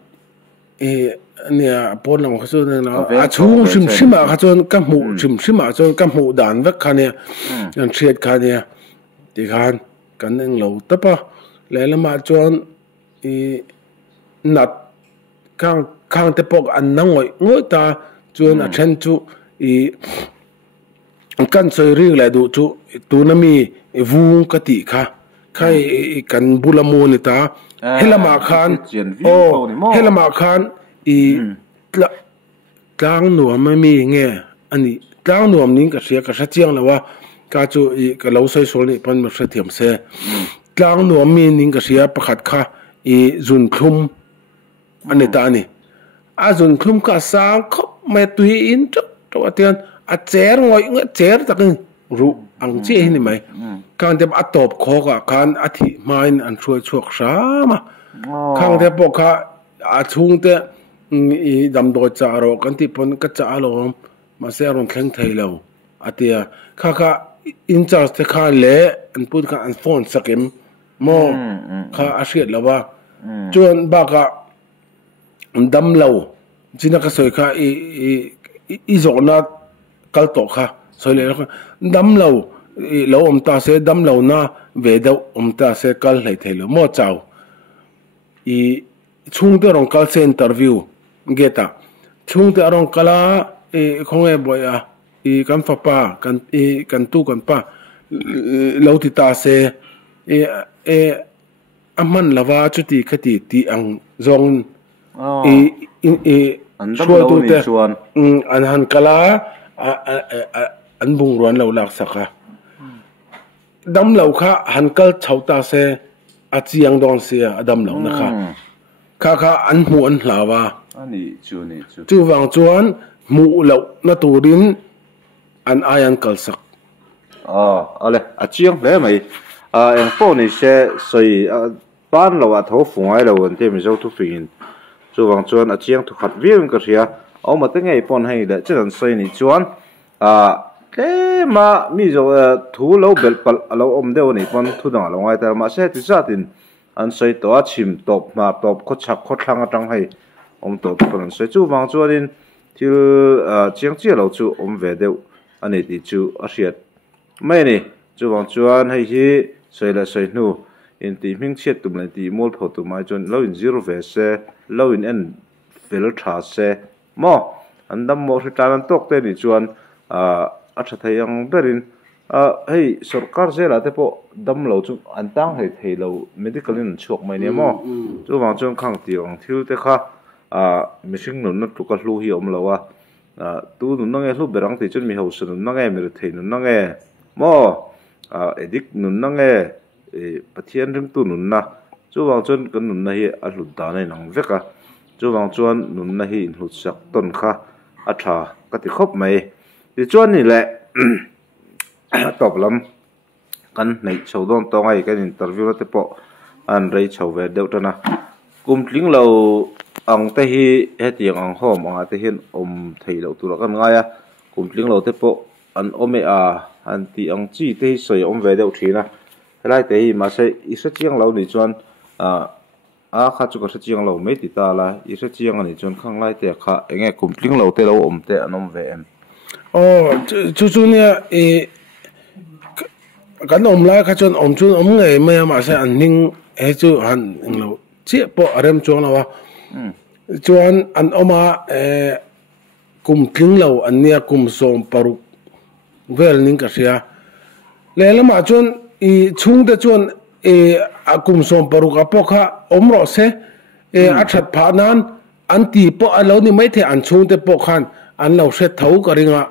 nia pon lang kha chu na a chu sim sima kha chon ka mu sim sima chon ka mu dan vek kha ne an hret kha ne ti khan kan eng lo ta pa le lama chon nat khang te pok an nangoi ngoi ta chon a then chu kan soi ring la du chu tu na mi vung ka ti kha khai kan bulamo ni ta helama khan helama khan tlang nuam ma mi nge ani tlang nuam ning ka sia ka sa chiang lawa ka chu ka lo sai sol ni pan ma sa thiam se tlang nuam mi ning ka sia pakhat kha zun thum ani ta ni a zun thum ka sang khop me tui in to atian a cher ngoi cher takin ru ang che ni mai kan te a top kho ka kan a thi main an choi chuak sha ma khang te po kha a chung te dam do cha ro kan ti pon ka cha lo ma se ron thleng thei lo atia kha in charge te kha le an put ka an phone sakim mo kha a hriat lawa chuan ba ka dam lo china ka soi kha i zona kal to kha soi le dam lo lo om ta se dam lo na ve do om ta se kal hlei thelo mo chaw chung te rong kal se interview geta chung te rong kala khong e boya kan fa pa kan tu kan pa lo ti ta se aman lawa chuti khati ti ang zong chua tu te an han kala an bung ruan lo lak saka dam lo kha han kal chauta se a chiang don se adam lo na kha an hu an hlawa ani chu wang chuan mu lo na turin an ayan kal sak ale a chiang le mai en po ni se soi ban lo a tho fungai lo an te mi zo tu fin chu wang chuan a chiang thu khat vieng ka ria au ma te ngai pon hai le chen soi ni chuan ke ma mi zo thu lo bel pal lo om deu ni pon thu dang lo ngai ta ma se ti sa tin an soi to a chim top ma top kho chak kho thlang atang hai om to pon soi chu wang chuan in thil chiang chi lo chu om ve deu ani ti chu a hriat mai ni chu wang chuan hei hi soi la soi nu in ti ming chet tum la ti mol pho tu mai chon lo in zero ve se lo in en fel tha se mo andam mo hritan tok te ni chuan a tha thayang berin hei sarkar zela te po dam lo chu an tang hei thei lo medical in chok mai ne mo chu wang chon khang ti ong thil te kha mishing nun na tu ka hlu hi om lo wa tu nun na nge hlu berang ti chun mi ho sun na nge mi thei nun na nge mo edik nun na nge pathian ring tu nun na chu wang chon kan nun na hi a hlu da nei nang veka chu wang chuan nun na hi in hlu sak ton kha a tha ka ti khop mai ti chuan ni le top lam kan nei chho don to ngai kan interview te po an rei chho ve deu tana kum tling lo ang te hi hetiang ang hom anga te hin om thei lo tu kan nga ya kum tling lo te po an ome อันที่อังจีเตสวยอมเวเดอุทีนะไล่เตมาใช้อิสเจียงเรานี่จวนข้าจุกสเจียงเราไม่ติดตาละอิสเจียงนี่จวนข้างไล่เตะข้าเองกุมพลิงเราเตะเราอมเตะนมเวมจู่ๆเนี่ยกันอมไล่ข้าจวนอมจวนอมไงไม่มาใช้อันนิ่งจู่หันเราเจี๊ยบอะไรมจวนเราวะจวนอันออกมากุมพลิงเราอันเนี้ยกุมส่งปรุเวลนิ่งก็เสียแล้วมาจวนชุ่งแต่จวนกุมส่งปรุกับพวกข้าอมรอเสอัศผานั้นอันตีพวกเรานี่ไม่เท่อันชุ่งแต่พวกขันอันเราเสร็จเท่ากันริงอ่ะ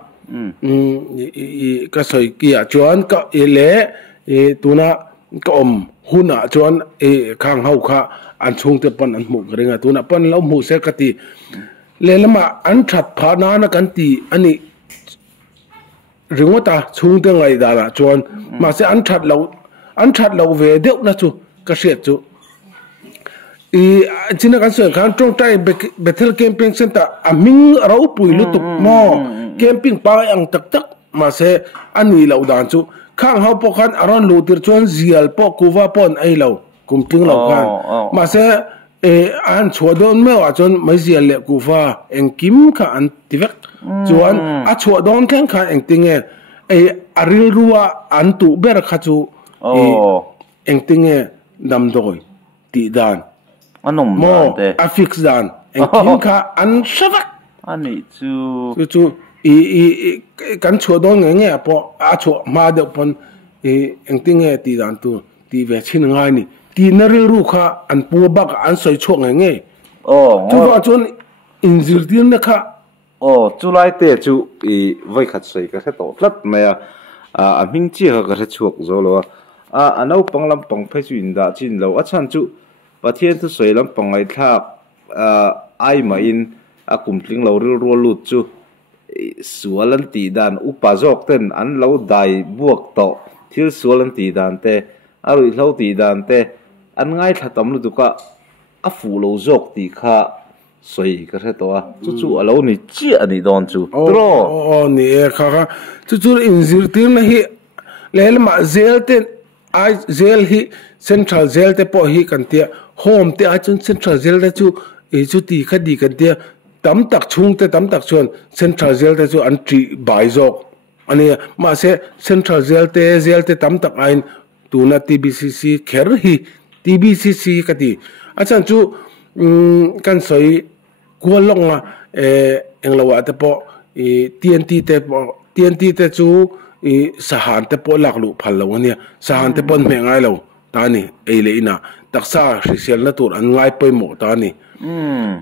ก็สวยเกียจวนก็เละตัวน่ะก็อมหุ่นอ่ะจวนข้างเฮาข้าอันชุ่งแต่ปนอันหมูกันริงอ่ะตัวน่ะปนเราหมูเสกตีแล้วมาอันฉัดผานั้นกันตีอันนี้เรื่องว่าตาชุ่งแต่ไงดาละจวนมาเสอันฉัดเราเวเดียวนะจูก็เสียจูจริงๆกันส่วนข้างตรงใจเบทเทิลแคมปิ้งเซ็นเตอร์มิงเราปุยลุตุกมอแคมปิ้งป่าอย่างตักมาเสอันนี้เราด่านจูข้างเขาพวกขันอารอนลูติร์ชวนเซียลพวกกูว่าปนไอเรากุมทิ้งเรากันมาเสอันชัวดอนไม่ว่าจนไม่เซียลเล็กกูว่าเองกิมข้าอันติเวกจวนชัวดอนแข่งขันเองติงอาริลรัวอันตุเบรข้าจูเองติงดำดอยตีดานอันนมโมอฟิกซ์ดานเองกิมข้าอันชวักอันนี้จูกันชัวดอนเงี้ยพอชัวมาเดี๋ยวพอนเองติงตีดานตัวตีเวชินง่ายนี่ตีนเรื่องข้าอันปัวบักอันสวยช่วงเงี้ยจูว่าจนอินซิลตีนนะคะจุไลเตจูไว้ขัดใส่ก็แค่ต่อรัดไหมมิงเจียก็แค่ช่วงโซโลอันเอาปังลำปังเพจุอินดาจินเราฉันจูประเทศที่สวยลำปังไอ้ทักไอมาอินกุมพลิงเรารัวลุดจูสวนลันตีดานอุปาจอกเต้นอันเราได้บวกต่อที่สวนลันตีดานเตอรุยเราตีดานเตอันง่ายถ้าตำลุตุกะฟูเราจอกตีข้าสวยก็แค่ตัวจู่ๆเรานี่เจี๊ยนี่โดนจู่ตรอนี่ค่ะจู่ๆอินซิลตีนนะฮีแล้วมาเซลเต้นไอเซลฮีเซ็นทรัลเซลเต้พอฮีกันเตียโฮมเต้ไอจนเซ็นทรัลเซลเต้จู่จู่ตีคดีกันเตียตั้มตักชุ่งเต้ตั้มตักชวนเซ็นทรัลเซลเต้จู่อันทรีบายจอกอันนี้มาเซเซ็นทรัลเซลเต้ตั้มตักไอตัวน่ะ TBCC แค่ฮี TBCC กันตีอาจารย์จู่กันสวยกวนลงอ่ะเอ็งเราว่าแต่พอTNT แต่พอTNT แต่จู่สหารแต่พอหลักลุพันเราเนี่ยสหารแต่พอไม่ง่ายเราตานี่เลยนะตักษาเสียละตัวอันง่ายไปหมดตานี่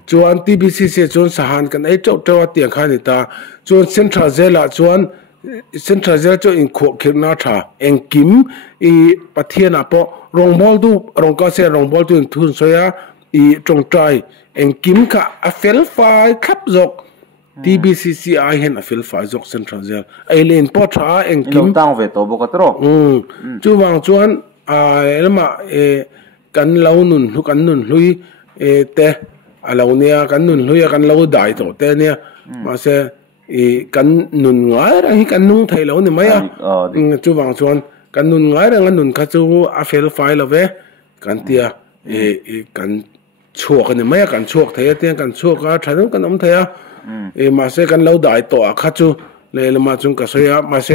จวน TBCC จวนสหารกันเจ้าเตียงข้านี่ตาจวนเซ็นทรัลเซลจวนเซ็นทรัลเซลจวนอินโคคิร์นาชาเอ็งกิมประเทศน่ะพอรองบอลดูรองก็เสียรองบอลดูทุนสวยตรงใจเอ็งกิมค่ะเฟลไฟครับจก TBCC เห็นเฟลไฟจกเซ็นทรัลเซลเลนพอช้าเอ็งกิมตั้งเวทตัวบุกตรจู่วางจวนแล้วมากันเราหนุนทุกกันหนุนลุยเตะเราเนี่ยกันหนุนลุยกันเราได้ตัวเตะเนี่ยมาเสกันหนุนง่ายอะไรกันนุ่งไทยเราเนี่ยไหมจู่วางจวนกันหนุนง่ายอะไรกันหนุนข้าจู่เฟลไฟเราเว้กันเตียกันชั่วกันเนี่ยไม่กันชั่วเทียเตียกันชั่วก็ฉันกันน้ำเทียมาเสกันเราได้ตัวข้าจู่เลยมาจุงก็สวยมาเส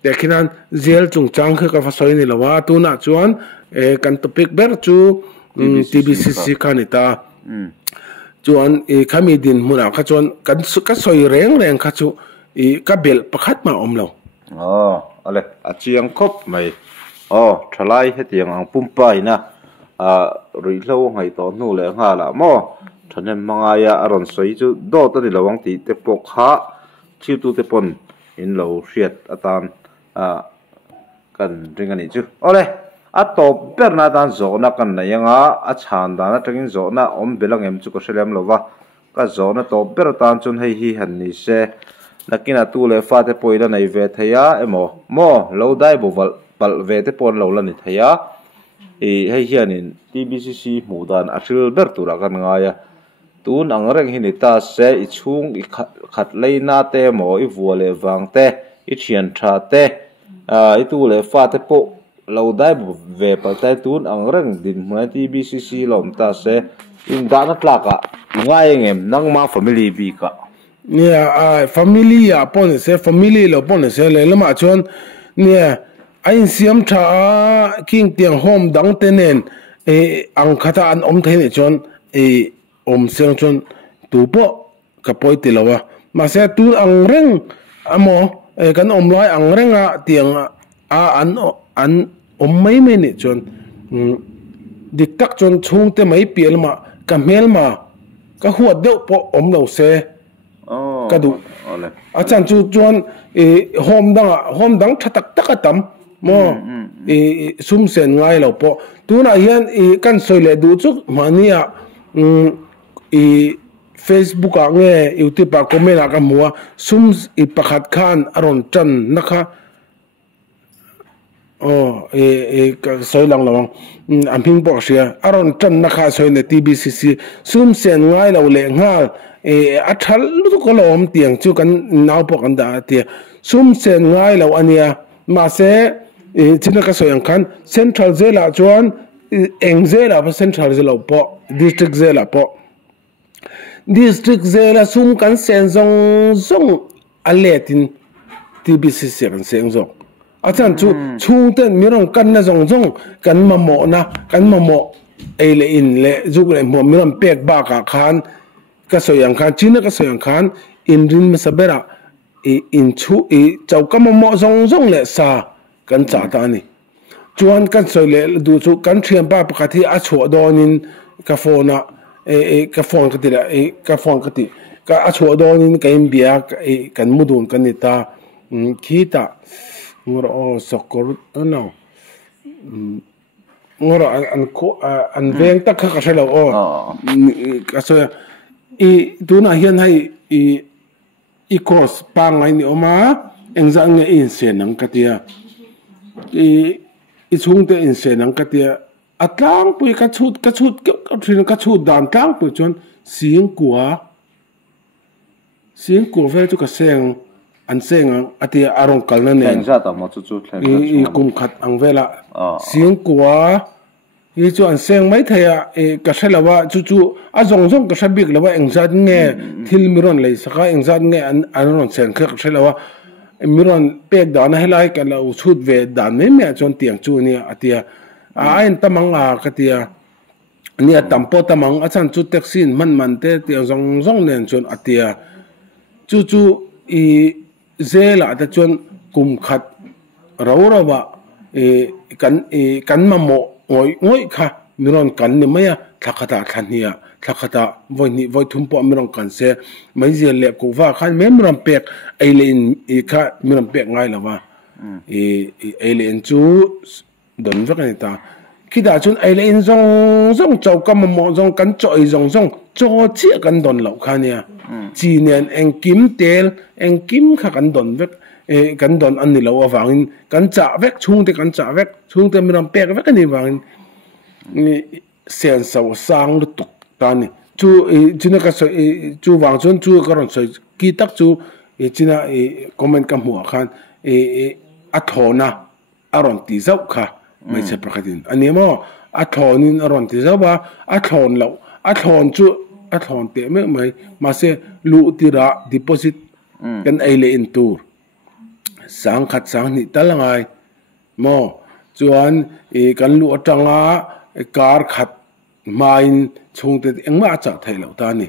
แต่ขณะเจลจุงจังคือกับสวยนี่ละว่าตัวน่ะจวนกันตัวพิกเบอร์จู TBCC กันนี่ตาจวนขามีดินมุนาข้าจวนกันก็สวยแรงข้าจู่ก็เบลประคัดมาอมเราอะไรเจียงครบไหมทลายให้เตียงอังปุ่มไปนะรีเล่าให้ตอนนู้นเลยฮะละหม้อท่านยังมังอายอารมณ์สวยจู่โดดตัวนี้ระวังตีเตปกฮะชิวตัวเตปนอินเราเสียดอาตานกันริงกันนี่จู่อะไรตบเปิดหน้าตาโจนักกันนะยังชานดานะจังโจนะอมเบลังเอ็มจู่ก็เฉลี่ยมเราว่าก็โจนะตบเปิดตาจนให้ฮีหันนี่เช่นักกินตัวเลฟ้าเตปอยแล้วในเวทยาโมเราได้บุบบัลเวทปอนเราละนิทยาให้เฮียนิน TBCC หมู่ดานอัชลเบอร์ตุระกันง่ายตูนอังเร่งหินิตาเสอิชุงขัดเลยนาเตโมอิวัวเลวังเตอิเชียนชาเต itu le fa te po lo dai ve pa tai tun ang reng din mai TBCC lom ta se in da na tlaka ngai ngem nang ma family bi ka family ya pon se family lo pon se le lama chon ain siam tha king tiang home dang tenen ang khata an om the ne chon om seng chon tu po ka poi ti lawa ma se tu ang reng amo kan om lai ang renga tiang an om mai me ne chon dik tak chon chung te mai piel ma ka mel ma ka huat deuh po om lo se ka du achan chu chuan hom dang thatak takatam mo sum sen ngai lo po tuna hian kan soile du chu mania Facebook a nge YouTube a comment a ka muwa sum pakhat khan aron chan nakha ka soilang lawang amping po sia aron chan nakha soine TBCC sum sen ngai lo le ngal athal lu ko lom tiang chu kan naw po kan da ti sum sen ngai lo ania ma se china ka soyang khan central zela chuan engzela pa central zela po district zela po district zela sum kan sen zong aletin TBCC kan sen zong achan chu chung ten mirong kan na zong kan mamo na kan mamo ele in le zuk le mo mirong pek ba ka khan ka soyang khan china ka soyang khan in rin masabera in chu chau ka mamo zong le sa kan cha ta ni chuan kan soile du chu kan thiam ba pakhathi a chho donin ka phone ka phone ka ti ka phone ka ti ka a chho donin ka imbia kan mudun kan ni ta khita ngoro sokor no ngoro an veng ta kha ka shelo ka so tu na hian hai cross pa ngai ni oma engza nge in se nang ka tia chung te in se nang ka tia atlang pui ka chut thin ka chut dan tlang pui chon sing ku ve chu ka seng an seng atia arong kalna ne engza ta mo chu kum khat ang vela sing kuwa chu an seng mai thaya ka thelawa chu a zong ka sabik lawa engza nge thil miron le saka engza nge an ron sen kha thelawa miron pek da na helai ka lo chut ve dan me chon tiang chu ni atia ain tamang ka tia ni tampo tamang achan chu taxin man te tiang zong nen chon atia chu zela ta chon kum khat rawa kan mamo ngoi kha miron kan ni maya thakata thania thakata voi thumpo miron kan se mai je le ko wa khan miron pek ailen kha miron pek ngai lawa ailen chu don va kan ta kida chun ailen zong chau kam mo zong kan choi zong cho chi kan don lo khania chi nen eng kim kha kan don vek kan don an ni lo awangin kan cha vek chung te miram pek vek ani wangin ni sen so sang lu tuk tani chu china ka so chu wang chon chu ka ron so ki tak chu china comment kam huwa khan a thona aron ti zau kha mai se prakhatin ani mo a thonin aron ti zau ba a thon lo a thon chu a thon te me mai ma se lu tira deposit kan aile in tur sang khat sang ni talangai mo chuan kan lu atanga kar khat main chungte engma cha thailo ta ni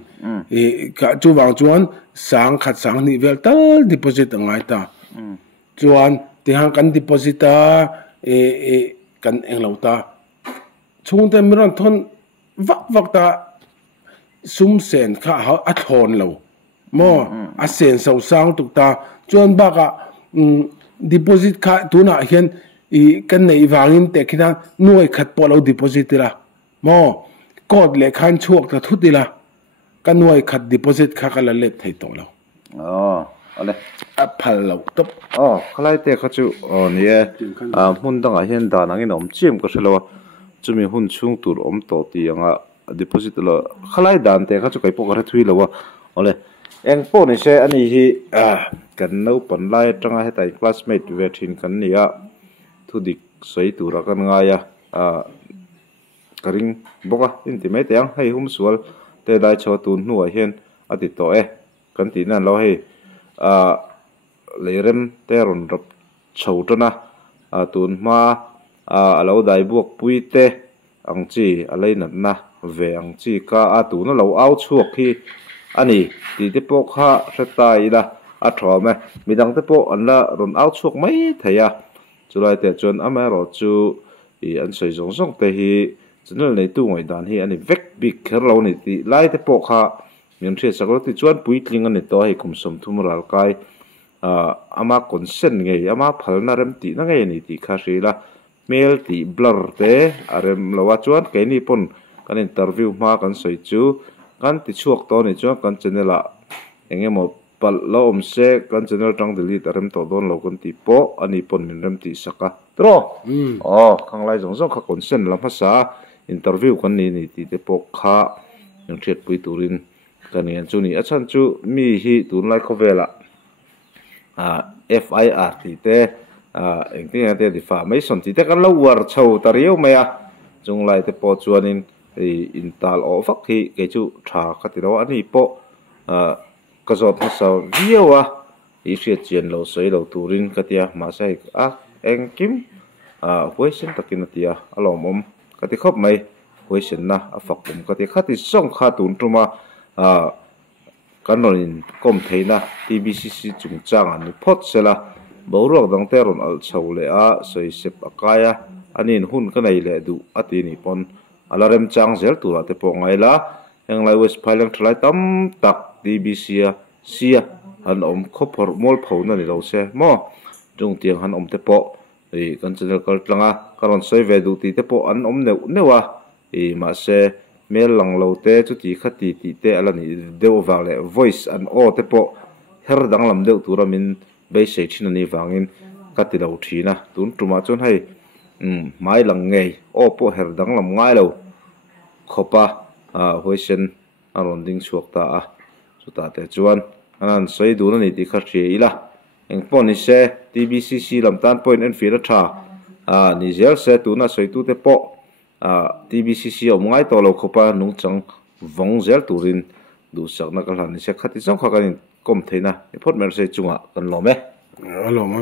ka chu wang chuan sang khat sang ni vel tal deposit angai ta chuan ti hang kan deposit ta kan englo ta chungte miron thon vak ta sum sen kha a thon lo mo a sen so sang tuk ta chuan ba ka deposit kha tuna hian kan nei wangin te khina nuai khat polo deposit la mo code le khan chuak ta thutila kan nuai khat deposit kha kala let thai to lo ale a phal lo top khalai te kha chu ni mun danga hian da nangin om chem ka shelo chumi hun chung tur om to ti anga deposit lo khalai dan te kha chu kai po ka thui lo ole eng po ni se ani hi kan no pon lai tanga hetai classmate ve thin kan nia thu dik sei tura kan nga ya karing boka intimate yang hei hum sual te dai cho tun nu hian ati to kan ti nan lo hei leirem te ron rop chhotona tun ma alo dai buak pui te ang chi alai nat na ve ang chi ka tu na lo au chuak hi ani ti te po kha hretai la a thome midang te po an la ron au chuak mai thaya chulai te chon ama ro chu I an sei zong zong te hi chunal nei tu ngoi dan hi ani vek big kher lo ni ti lai te po kha mian thia saklo ti chuan pui tling ani to hi kum som thum ral kai ama consent ngei ama phalna rem ti na ngei ni ti kha rila mail ti blur te arem lawa chuan ke ni pon kan interview ma kan sei chu kan ti chuak to ni chuan kan channel a engemaw pal lo om se kan channel tang delete arem to don lo kan ti po ani pon min rem ti saka tro khang lai zong zong kha consent lam hasa interview kan ni ti te po kha yang thiat pui turin kan yan chu ni achan chu mi hi tun lai khovela FIR ti te engting ate defamation ti te kan lo war chho tariu maya chung lai te po chuanin intal o fak hi ke chu tha khatiro ani po ka zot hasa viawa I hriat chian lo sei lo turin katia ma sai engkim question takin atia alomom kati khop mai question na afakum kati khati song kha tun tuma kanonin kom theina TBCC chungchang ani phot sela boruak dang teron al chhole a sei sep akaya anin hun kanai le du ati ni pon alarem chang zel tura te po ngaila englai west phailang thlai tam tak TBC sia han om khopor mol phona ni lo se mo jung tiang han om te po kan channel kal tlanga karon sei ve du ti te po an om newa ma se mel lang lo te chu ti khati ti te alani deu wale voice an o te po her dang lam deu tura min be sei thin ani wangin kati lo thina tun tuma chon hai mai lang ngei o po her dang lam ngai lo khopa hoisen aron ding chuak ta chuta te chuan anan sei du na ni ti kha thri ila engpon ni se TBCC lamtan point and fira tha ni zel se tu na sei tu te po TBCC om ngai to lo khopa nung chang vong zel turin du sak na kal ni se khati chang kha kan kom theina phot mer se chunga kan lo me alo ma